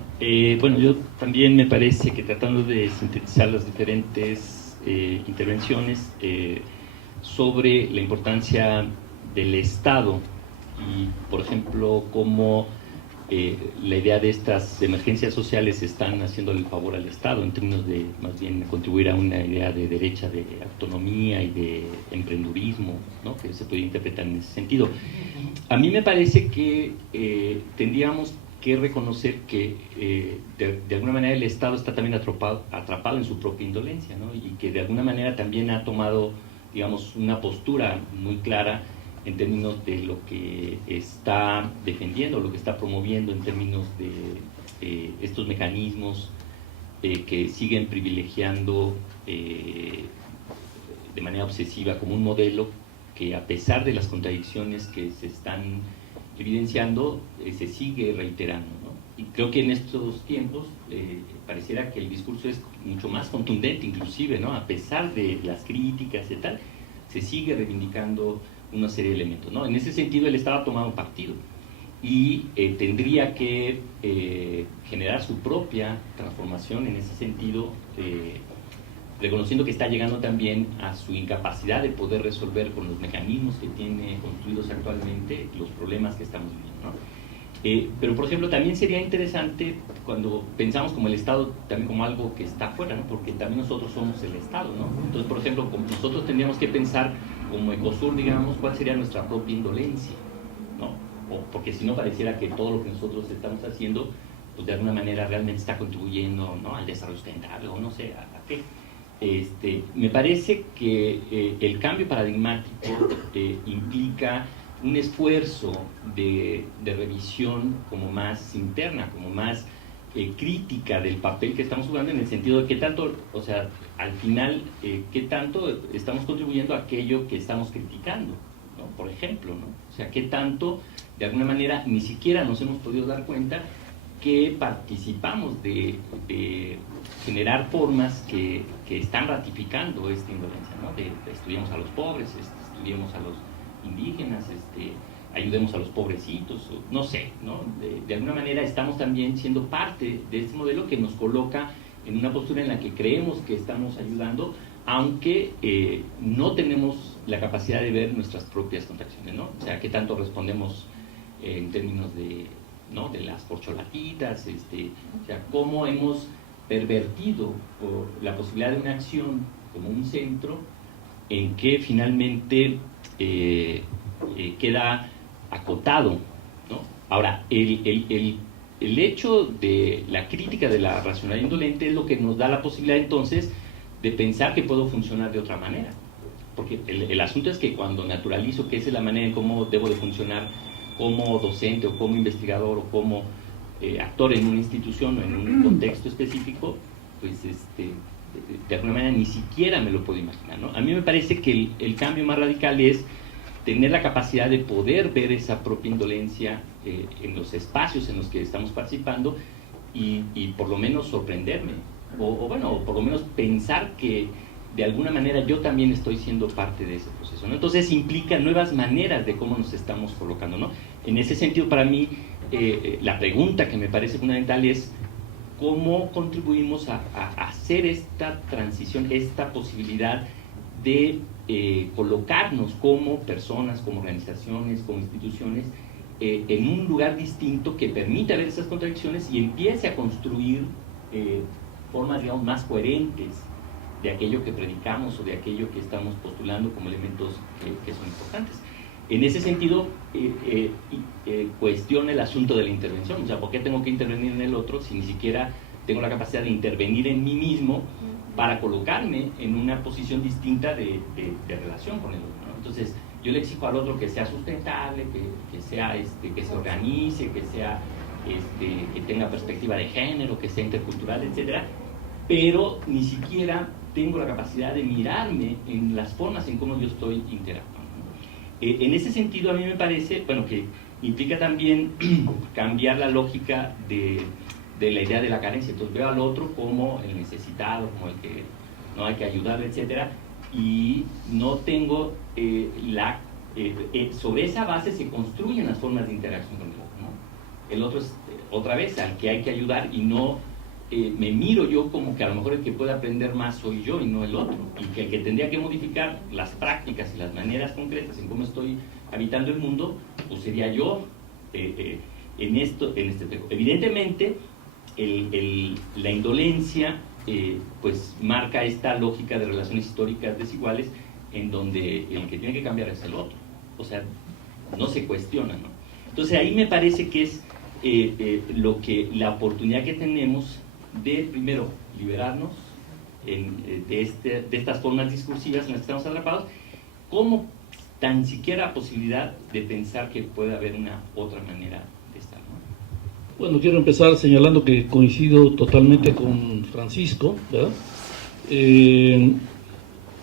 bueno, yo también me parece que tratando de sintetizar las diferentes intervenciones sobre la importancia del Estado y, por ejemplo, cómo la idea de estas emergencias sociales están haciendo el favor al Estado en términos de, más bien, contribuir a una idea de derecha, de autonomía y de emprendurismo, ¿no?, que se puede interpretar en ese sentido. A mí me parece que tendríamos que reconocer que de alguna manera el Estado está también atrapado en su propia indolencia, ¿no?, y que de alguna manera también ha tomado, digamos, una postura muy clara en términos de lo que está defendiendo, lo que está promoviendo en términos de estos mecanismos que siguen privilegiando de manera obsesiva como un modelo que, a pesar de las contradicciones que se están evidenciando, se sigue reiterando, ¿no? Y creo que en estos tiempos pareciera que el discurso es mucho más contundente, inclusive, ¿no?, a pesar de las críticas y tal, se sigue reivindicando una serie de elementos, ¿no? En ese sentido, el Estado ha tomado partido y tendría que generar su propia transformación en ese sentido, reconociendo que está llegando también a su incapacidad de poder resolver con los mecanismos que tiene construidos actualmente los problemas que estamos viviendo, ¿no? Pero, por ejemplo, también sería interesante cuando pensamos como el Estado también como algo que está afuera, ¿no?, porque también nosotros somos el Estado, ¿no? Entonces, por ejemplo, como nosotros tendríamos que pensar como Ecosur, digamos, cuál sería nuestra propia indolencia, ¿no? Porque si no, pareciera que todo lo que nosotros estamos haciendo, pues de alguna manera realmente está contribuyendo, ¿no?, al desarrollo sustentable, o no sé, ¿a qué? Me parece que el cambio paradigmático implica un esfuerzo de revisión como más interna, como más crítica del papel que estamos jugando, en el sentido de qué tanto, o sea, al final, qué tanto estamos contribuyendo a aquello que estamos criticando, ¿no?, por ejemplo, ¿no? O sea, qué tanto, de alguna manera, ni siquiera nos hemos podido dar cuenta que participamos de generar formas que están ratificando esta indolencia, ¿no? Estudiemos a los pobres, estudiemos a los indígenas, ayudemos a los pobrecitos, no sé, ¿no? De alguna manera estamos también siendo parte de este modelo que nos coloca en una postura en la que creemos que estamos ayudando, aunque no tenemos la capacidad de ver nuestras propias contracciones, ¿no? O sea, qué tanto respondemos en términos de, ¿no?, de las corcholatitas, o sea, cómo hemos pervertido la posibilidad de una acción como un centro en que finalmente queda acotado, ¿no? Ahora, el hecho de la crítica de la racionalidad indolente es lo que nos da la posibilidad entonces de pensar que puedo funcionar de otra manera, porque el asunto es que cuando naturalizo que esa es la manera en cómo debo de funcionar como docente o como investigador o como actor en una institución o en un contexto específico, pues de alguna manera ni siquiera me lo puedo imaginar, ¿no? A mí me parece que el cambio más radical es tener la capacidad de poder ver esa propia indolencia en los espacios en los que estamos participando y por lo menos sorprenderme, o bueno, por lo menos pensar que de alguna manera yo también estoy siendo parte de ese proceso, ¿no? Entonces implica nuevas maneras de cómo nos estamos colocando, ¿no? En ese sentido, para mí, la pregunta que me parece fundamental es cómo contribuimos a hacer esta transición, esta posibilidad de colocarnos como personas, como organizaciones, como instituciones, en un lugar distinto que permita ver esas contradicciones y empiece a construir formas, digamos, más coherentes de aquello que predicamos o de aquello que estamos postulando como elementos que son importantes. En ese sentido, cuestiona el asunto de la intervención. O sea, ¿por qué tengo que intervenir en el otro si ni siquiera tengo la capacidad de intervenir en mí mismo para colocarme en una posición distinta de relación con el otro, ¿no? Entonces, yo le exijo al otro que sea sustentable, que sea, que se organice, que sea, que tenga perspectiva de género, que sea intercultural, etcétera, pero ni siquiera tengo la capacidad de mirarme en las formas en cómo yo estoy interactuando. En ese sentido, a mí me parece, bueno, que implica también cambiar la lógica de la idea de la carencia. Entonces veo al otro como el necesitado, como el que no hay que ayudarle, etcétera, y no tengo sobre esa base se construyen las formas de interacción con el otro, ¿no? el otro es otra vez al que hay que ayudar, y no me miro yo como que a lo mejor el que puede aprender más soy yo y no el otro, y que el que tendría que modificar las prácticas y las maneras concretas en cómo estoy habitando el mundo, pues sería yo en este tema. Evidentemente, la indolencia pues marca esta lógica de relaciones históricas desiguales en donde el que tiene que cambiar es el otro, o sea, no se cuestiona, ¿no? Entonces ahí me parece que es la oportunidad que tenemos de primero liberarnos de estas formas discursivas en las que estamos atrapados, como tan siquiera posibilidad de pensar que puede haber una otra manera de estar, ¿no? Bueno, quiero empezar señalando que coincido totalmente con Francisco, ¿verdad?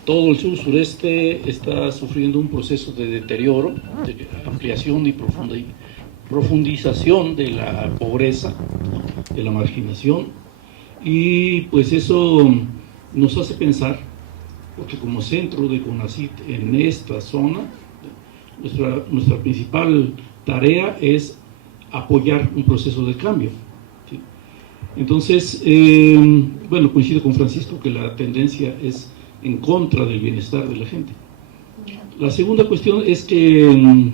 Todo el sur-sureste está sufriendo un proceso de deterioro, de ampliación y profundización de la pobreza, de la marginación, y pues eso nos hace pensar, porque como centro de CONACYT en esta zona, nuestra principal tarea es apoyar un proceso de cambio, ¿sí? Entonces, bueno, coincido con Francisco que la tendencia es en contra del bienestar de la gente. La segunda cuestión es que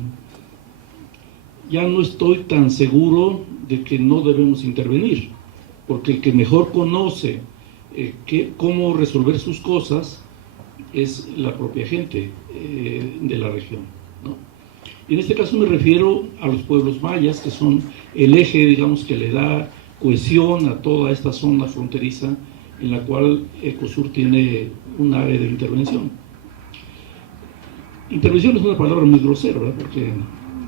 ya no estoy tan seguro de que no debemos intervenir, porque el que mejor conoce cómo resolver sus cosas es la propia gente de la región, ¿no? Y en este caso me refiero a los pueblos mayas, que son el eje, digamos, que le da cohesión a toda esta zona fronteriza en la cual Ecosur tiene un área de intervención. Intervención es una palabra muy grosera, ¿verdad? Porque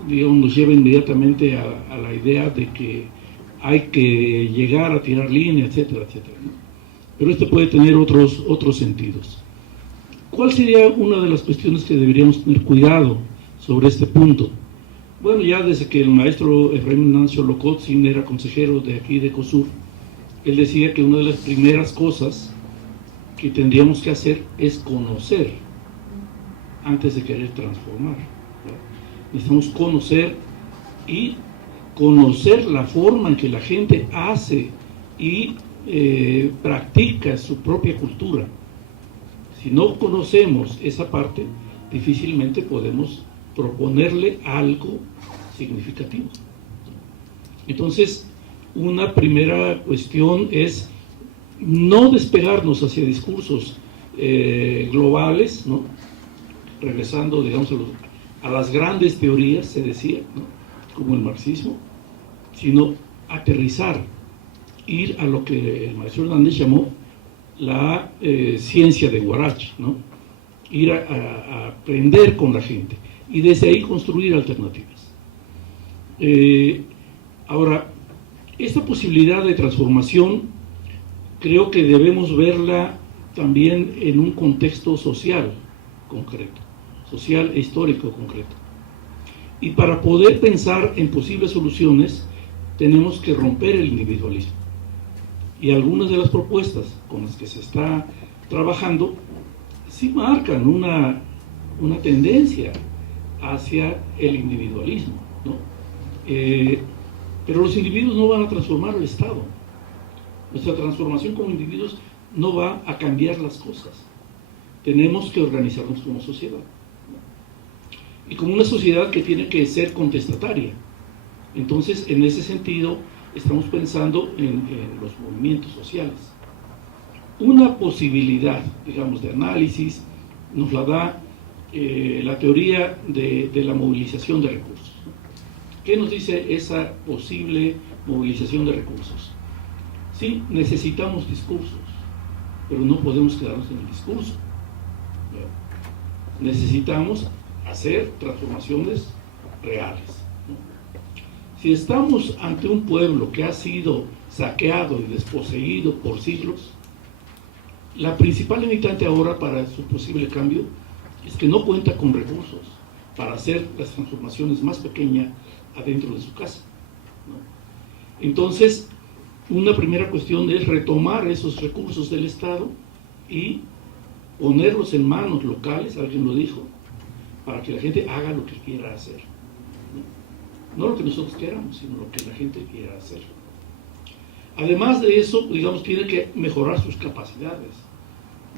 digamos, nos lleva inmediatamente a la idea de que hay que llegar a tirar línea, etcétera, etcétera, ¿no? Pero esto puede tener otros sentidos. ¿Cuál sería una de las cuestiones que deberíamos tener cuidado sobre este punto? Bueno, ya desde que el maestro Efraín Nancio Locotzin era consejero de aquí de Ecosur, él decía que una de las primeras cosas que tendríamos que hacer es conocer antes de querer transformar, ¿verdad? Necesitamos conocer y conocer la forma en que la gente hace y practica su propia cultura. Si no conocemos esa parte, difícilmente podemos proponerle algo significativo. Entonces, una primera cuestión es no despegarnos hacia discursos globales, ¿no? Regresando, digamos, a las grandes teorías, se decía, ¿no? Como el marxismo, sino aterrizar, ir a lo que el maestro Hernández llamó la ciencia de Huarache, ¿no? Ir a aprender con la gente y desde ahí construir alternativas. Ahora, esta posibilidad de transformación creo que debemos verla también en un contexto social concreto, social e histórico concreto. Y para poder pensar en posibles soluciones tenemos que romper el individualismo. Y algunas de las propuestas con las que se está trabajando sí marcan una tendencia hacia el individualismo, ¿no? Pero los individuos no van a transformar el Estado. Nuestra transformación como individuos no va a cambiar las cosas. Tenemos que organizarnos como sociedad, ¿no? Y como una sociedad que tiene que ser contestataria. Entonces, en ese sentido, estamos pensando en los movimientos sociales. Una posibilidad, digamos, de análisis nos la da la teoría de la movilización de recursos. ¿Qué nos dice esa posible movilización de recursos? Sí, necesitamos discursos, pero no podemos quedarnos en el discurso. Necesitamos hacer transformaciones reales, ¿no? Si estamos ante un pueblo que ha sido saqueado y desposeído por siglos, la principal limitante ahora para su posible cambio es que no cuenta con recursos para hacer las transformaciones más pequeñas adentro de su casa, ¿no? Entonces, una primera cuestión es retomar esos recursos del Estado y ponerlos en manos locales, alguien lo dijo, para que la gente haga lo que quiera hacer, ¿no? no lo que nosotros queramos, sino lo que la gente quiera hacer. Además de eso, digamos, tiene que mejorar sus capacidades.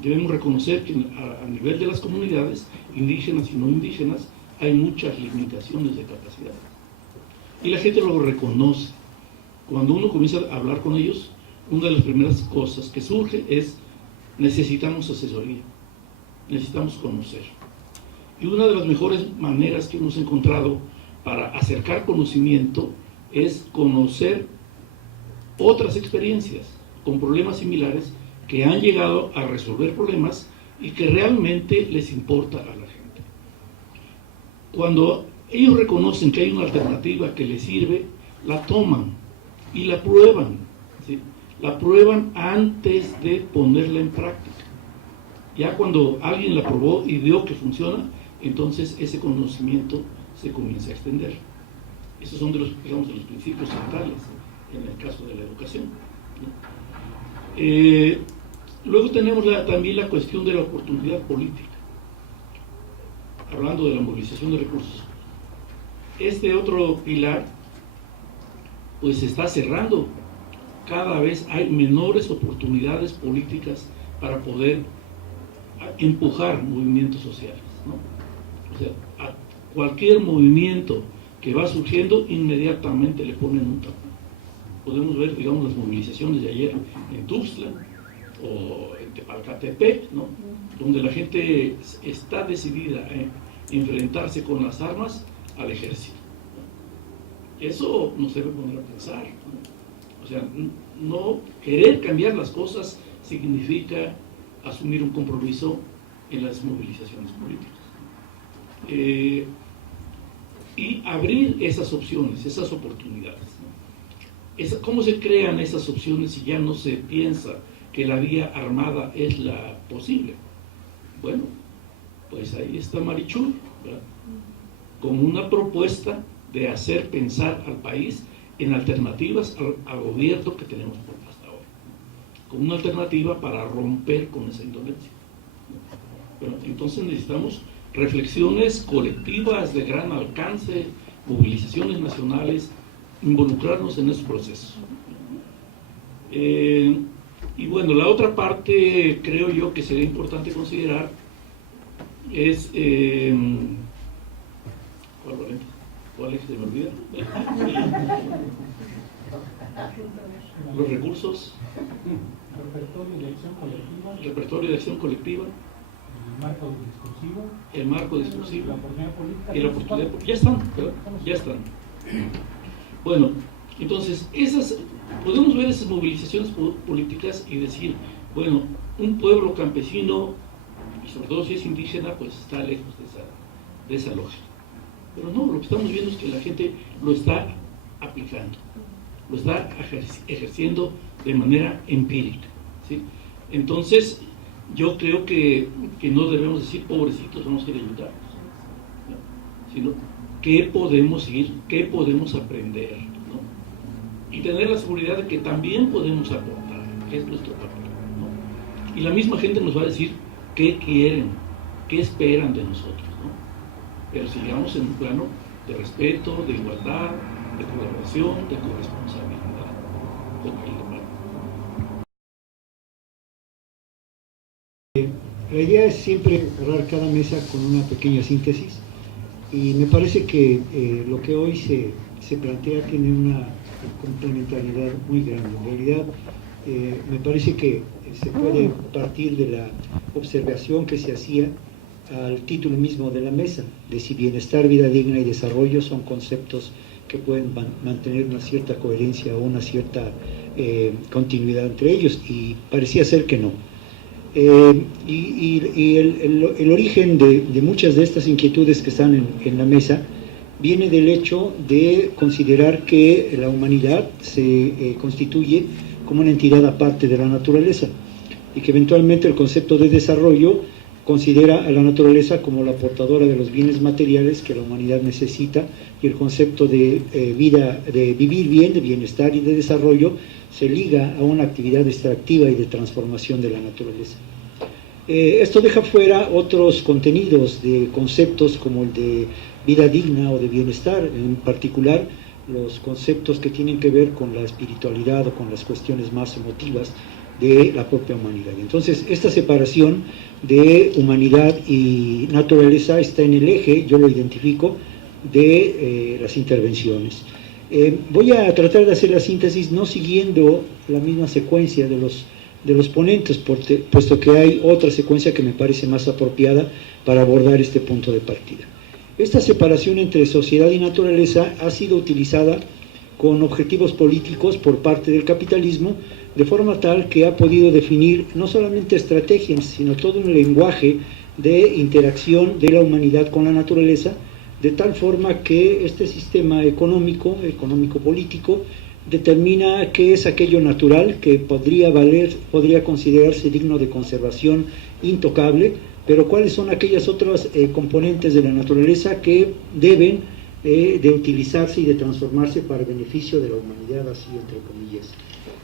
Debemos reconocer que a nivel de las comunidades, indígenas y no indígenas, hay muchas limitaciones de capacidades. Y la gente lo reconoce. Cuando uno comienza a hablar con ellos, una de las primeras cosas que surge es: necesitamos asesoría, necesitamos conocer. Y una de las mejores maneras que hemos encontrado para acercar conocimiento es conocer otras experiencias con problemas similares que han llegado a resolver problemas y que realmente les importa a la gente. Cuando ellos reconocen que hay una alternativa que les sirve, la toman y la prueban, ¿sí? La prueban antes de ponerla en práctica. Ya cuando alguien la probó y vio que funciona, entonces ese conocimiento se comienza a extender. Esos son de los, digamos, de los principios centrales en el caso de la educación, ¿no? Luego tenemos también la cuestión de la oportunidad política, hablando de la movilización de recursos. Este otro pilar pues se está cerrando. Cada vez hay menores oportunidades políticas para poder empujar movimientos sociales, ¿no? O sea, a cualquier movimiento que va surgiendo, inmediatamente le ponen un tapón. Podemos ver, digamos, las movilizaciones de ayer en Tuxtla o en Tepalcatepec, ¿no? Donde la gente está decidida a enfrentarse con las armas al ejército. Eso nos debe poner a pensar, ¿no? O sea, no querer cambiar las cosas significa asumir un compromiso en las movilizaciones políticas. Y abrir esas opciones, esas oportunidades, ¿no? ¿Cómo se crean esas opciones si ya no se piensa que la vía armada es la posible? Bueno, pues ahí está Marichuy, ¿verdad? Como una propuesta de hacer pensar al país en alternativas al gobierno que tenemos hasta ahora, como una alternativa para romper con esa indolencia. Bueno, entonces necesitamos reflexiones colectivas de gran alcance, movilizaciones nacionales, involucrarnos en esos procesos. Y bueno, la otra parte creo yo que sería importante considerar es ¿cuál es? Se me olvida. Los recursos, repertorio de acción colectiva, el marco discursivo y la oportunidad política. Ya están, ¿verdad? Ya están. Bueno, entonces podemos ver esas movilizaciones políticas y decir, bueno, un pueblo campesino, y sobre todo si es indígena, pues está lejos de esa lógica. Pero no, lo que estamos viendo es que la gente lo está aplicando, lo está ejerciendo de manera empírica, ¿sí? Entonces, yo creo que no debemos decir, pobrecitos, vamos a ir a ayudarnos, ¿no? Sino, ¿qué podemos ir, qué podemos aprender, ¿no? Y tener la seguridad de que también podemos aportar, que es nuestro papel, ¿no? Y la misma gente nos va a decir qué quieren, qué esperan de nosotros, ¿no? Pero sigamos en un plano de respeto, de igualdad, de colaboración, de corresponsabilidad con el hermano. La idea es siempre cerrar cada mesa con una pequeña síntesis y me parece que lo que hoy se plantea tiene una complementariedad muy grande. En realidad me parece que se puede partir de la observación que se hacía al título mismo de la mesa, de si bienestar, vida digna y desarrollo son conceptos que pueden mantener una cierta coherencia o una cierta continuidad entre ellos, y parecía ser que no. El origen de muchas de estas inquietudes que están en la mesa viene del hecho de considerar que la humanidad se constituye como una entidad aparte de la naturaleza y que eventualmente el concepto de desarrollo considera a la naturaleza como la portadora de los bienes materiales que la humanidad necesita, y el concepto de vida, de vivir bien, de bienestar y de desarrollo se liga a una actividad extractiva y de transformación de la naturaleza. Esto deja fuera otros contenidos de conceptos como el de vida digna o de bienestar, en particular los conceptos que tienen que ver con la espiritualidad o con las cuestiones más emotivas de la propia humanidad. Entonces, esta separación de humanidad y naturaleza está en el eje, yo lo identifico, de las intervenciones. Voy a tratar de hacer la síntesis no siguiendo la misma secuencia de los ponentes, puesto que hay otra secuencia que me parece más apropiada para abordar este punto de partida. Esta separación entre sociedad y naturaleza ha sido utilizada con objetivos políticos por parte del capitalismo, de forma tal que ha podido definir no solamente estrategias, sino todo un lenguaje de interacción de la humanidad con la naturaleza, de tal forma que este sistema económico-político, determina qué es aquello natural que podría considerarse digno de conservación, intocable, pero cuáles son aquellas otras componentes de la naturaleza que deben de utilizarse y de transformarse para el beneficio de la humanidad, así entre comillas.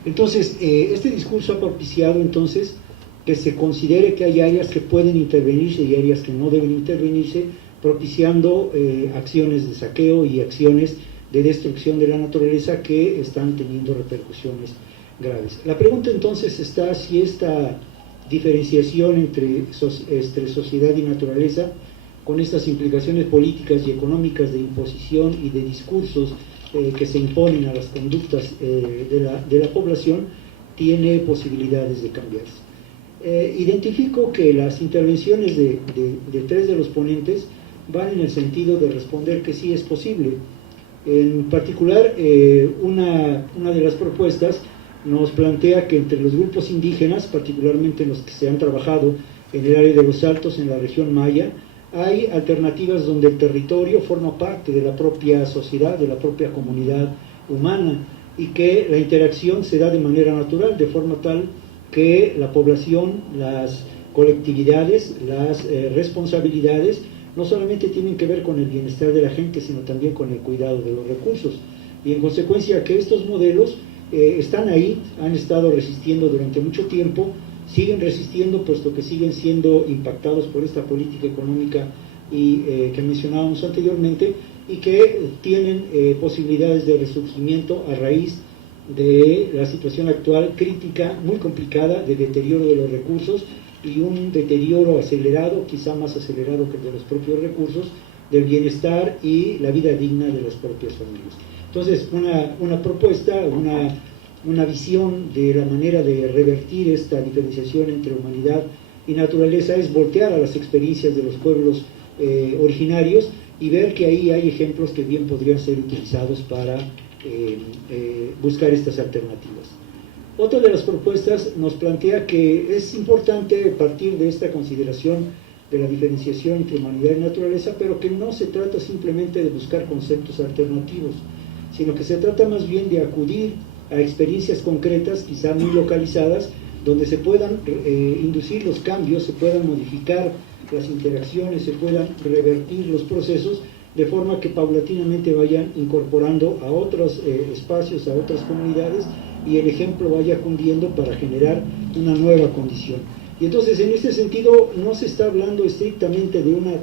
Entonces, este discurso ha propiciado entonces que se considere que hay áreas que pueden intervenirse y áreas que no deben intervenirse, propiciando acciones de saqueo y acciones de destrucción de la naturaleza que están teniendo repercusiones graves. La pregunta entonces está si esta diferenciación entre sociedad y naturaleza, con estas implicaciones políticas y económicas de imposición y de discursos que se imponen a las conductas de la población, tiene posibilidades de cambiarse. Identifico que las intervenciones de tres de los ponentes van en el sentido de responder que sí es posible. En particular, una de las propuestas nos plantea que entre los grupos indígenas, particularmente los que se han trabajado en el área de los Altos, en la región maya, hay alternativas donde el territorio forma parte de la propia sociedad, de la propia comunidad humana, y que la interacción se da de manera natural, de forma tal que la población, las colectividades, las responsabilidades, no solamente tienen que ver con el bienestar de la gente, sino también con el cuidado de los recursos. Y en consecuencia que estos modelos están ahí, han estado resistiendo durante mucho tiempo, siguen resistiendo puesto que siguen siendo impactados por esta política económica que mencionábamos anteriormente, y que tienen posibilidades de resurgimiento a raíz de la situación actual crítica, muy complicada, de deterioro de los recursos y un deterioro acelerado, quizá más acelerado que el de los propios recursos, del bienestar y la vida digna de las propias familias. Entonces, una propuesta, una visión de la manera de revertir esta diferenciación entre humanidad y naturaleza es voltear a las experiencias de los pueblos originarios y ver que ahí hay ejemplos que bien podrían ser utilizados para buscar estas alternativas. Otra de las propuestas nos plantea que es importante partir de esta consideración de la diferenciación entre humanidad y naturaleza, pero que no se trata simplemente de buscar conceptos alternativos, sino que se trata más bien de acudir a experiencias concretas, quizá muy localizadas, donde se puedan inducir los cambios, se puedan modificar las interacciones, se puedan revertir los procesos, de forma que paulatinamente vayan incorporando a otros espacios, a otras comunidades, y el ejemplo vaya cundiendo para generar una nueva condición. Y entonces, en este sentido, no se está hablando estrictamente de una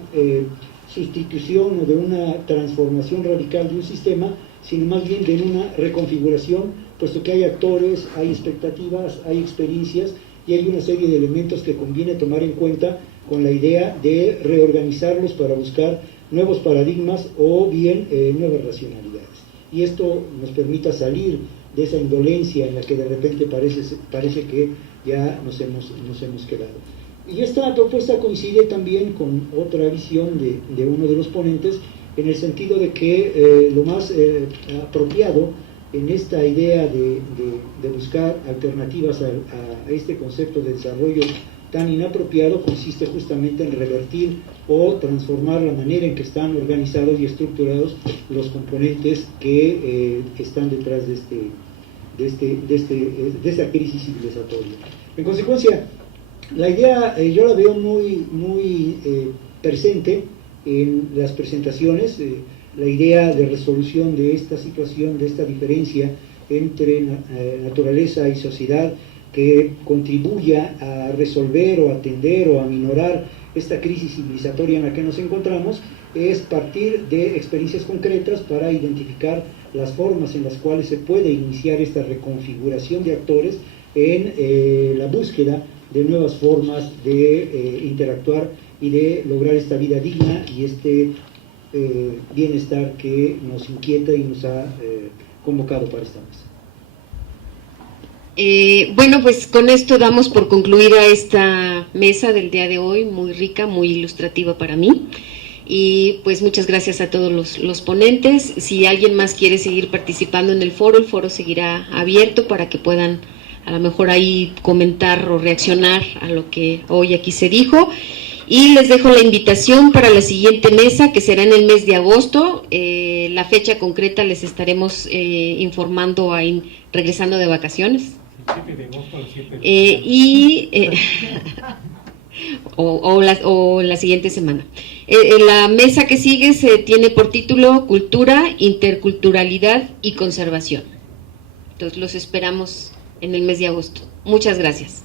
sustitución o de una transformación radical de un sistema, sino más bien de una reconfiguración, puesto que hay actores, hay expectativas, hay experiencias y hay una serie de elementos que conviene tomar en cuenta con la idea de reorganizarlos para buscar nuevos paradigmas o bien nuevas racionalidades. Y esto nos permita salir de esa indolencia en la que de repente parece que ya nos hemos quedado. Y esta propuesta coincide también con otra visión de uno de los ponentes, en el sentido de que lo más apropiado en esta idea de buscar alternativas a este concepto de desarrollo tan inapropiado consiste justamente en revertir o transformar la manera en que están organizados y estructurados los componentes que están detrás de esta crisis civilizatoria. En consecuencia, la idea yo la veo muy presente en las presentaciones, la idea de resolución de esta situación, de esta diferencia entre naturaleza y sociedad, que contribuya a resolver o atender o a aminorar esta crisis civilizatoria en la que nos encontramos, es partir de experiencias concretas para identificar las formas en las cuales se puede iniciar esta reconfiguración de actores en la búsqueda de nuevas formas de interactuar y de lograr esta vida digna y este bienestar que nos inquieta y nos ha convocado para esta mesa. Bueno, pues con esto damos por concluida esta mesa del día de hoy, muy rica, muy ilustrativa para mí. Y pues muchas gracias a todos los ponentes. Si alguien más quiere seguir participando en el foro seguirá abierto para que puedan a lo mejor ahí comentar o reaccionar a lo que hoy aquí se dijo. Y les dejo la invitación para la siguiente mesa, que será en el mes de agosto. La fecha concreta les estaremos informando ahí, regresando de vacaciones. O la siguiente semana. La mesa que sigue se tiene por título Cultura, Interculturalidad y Conservación. Entonces los esperamos en el mes de agosto. Muchas gracias.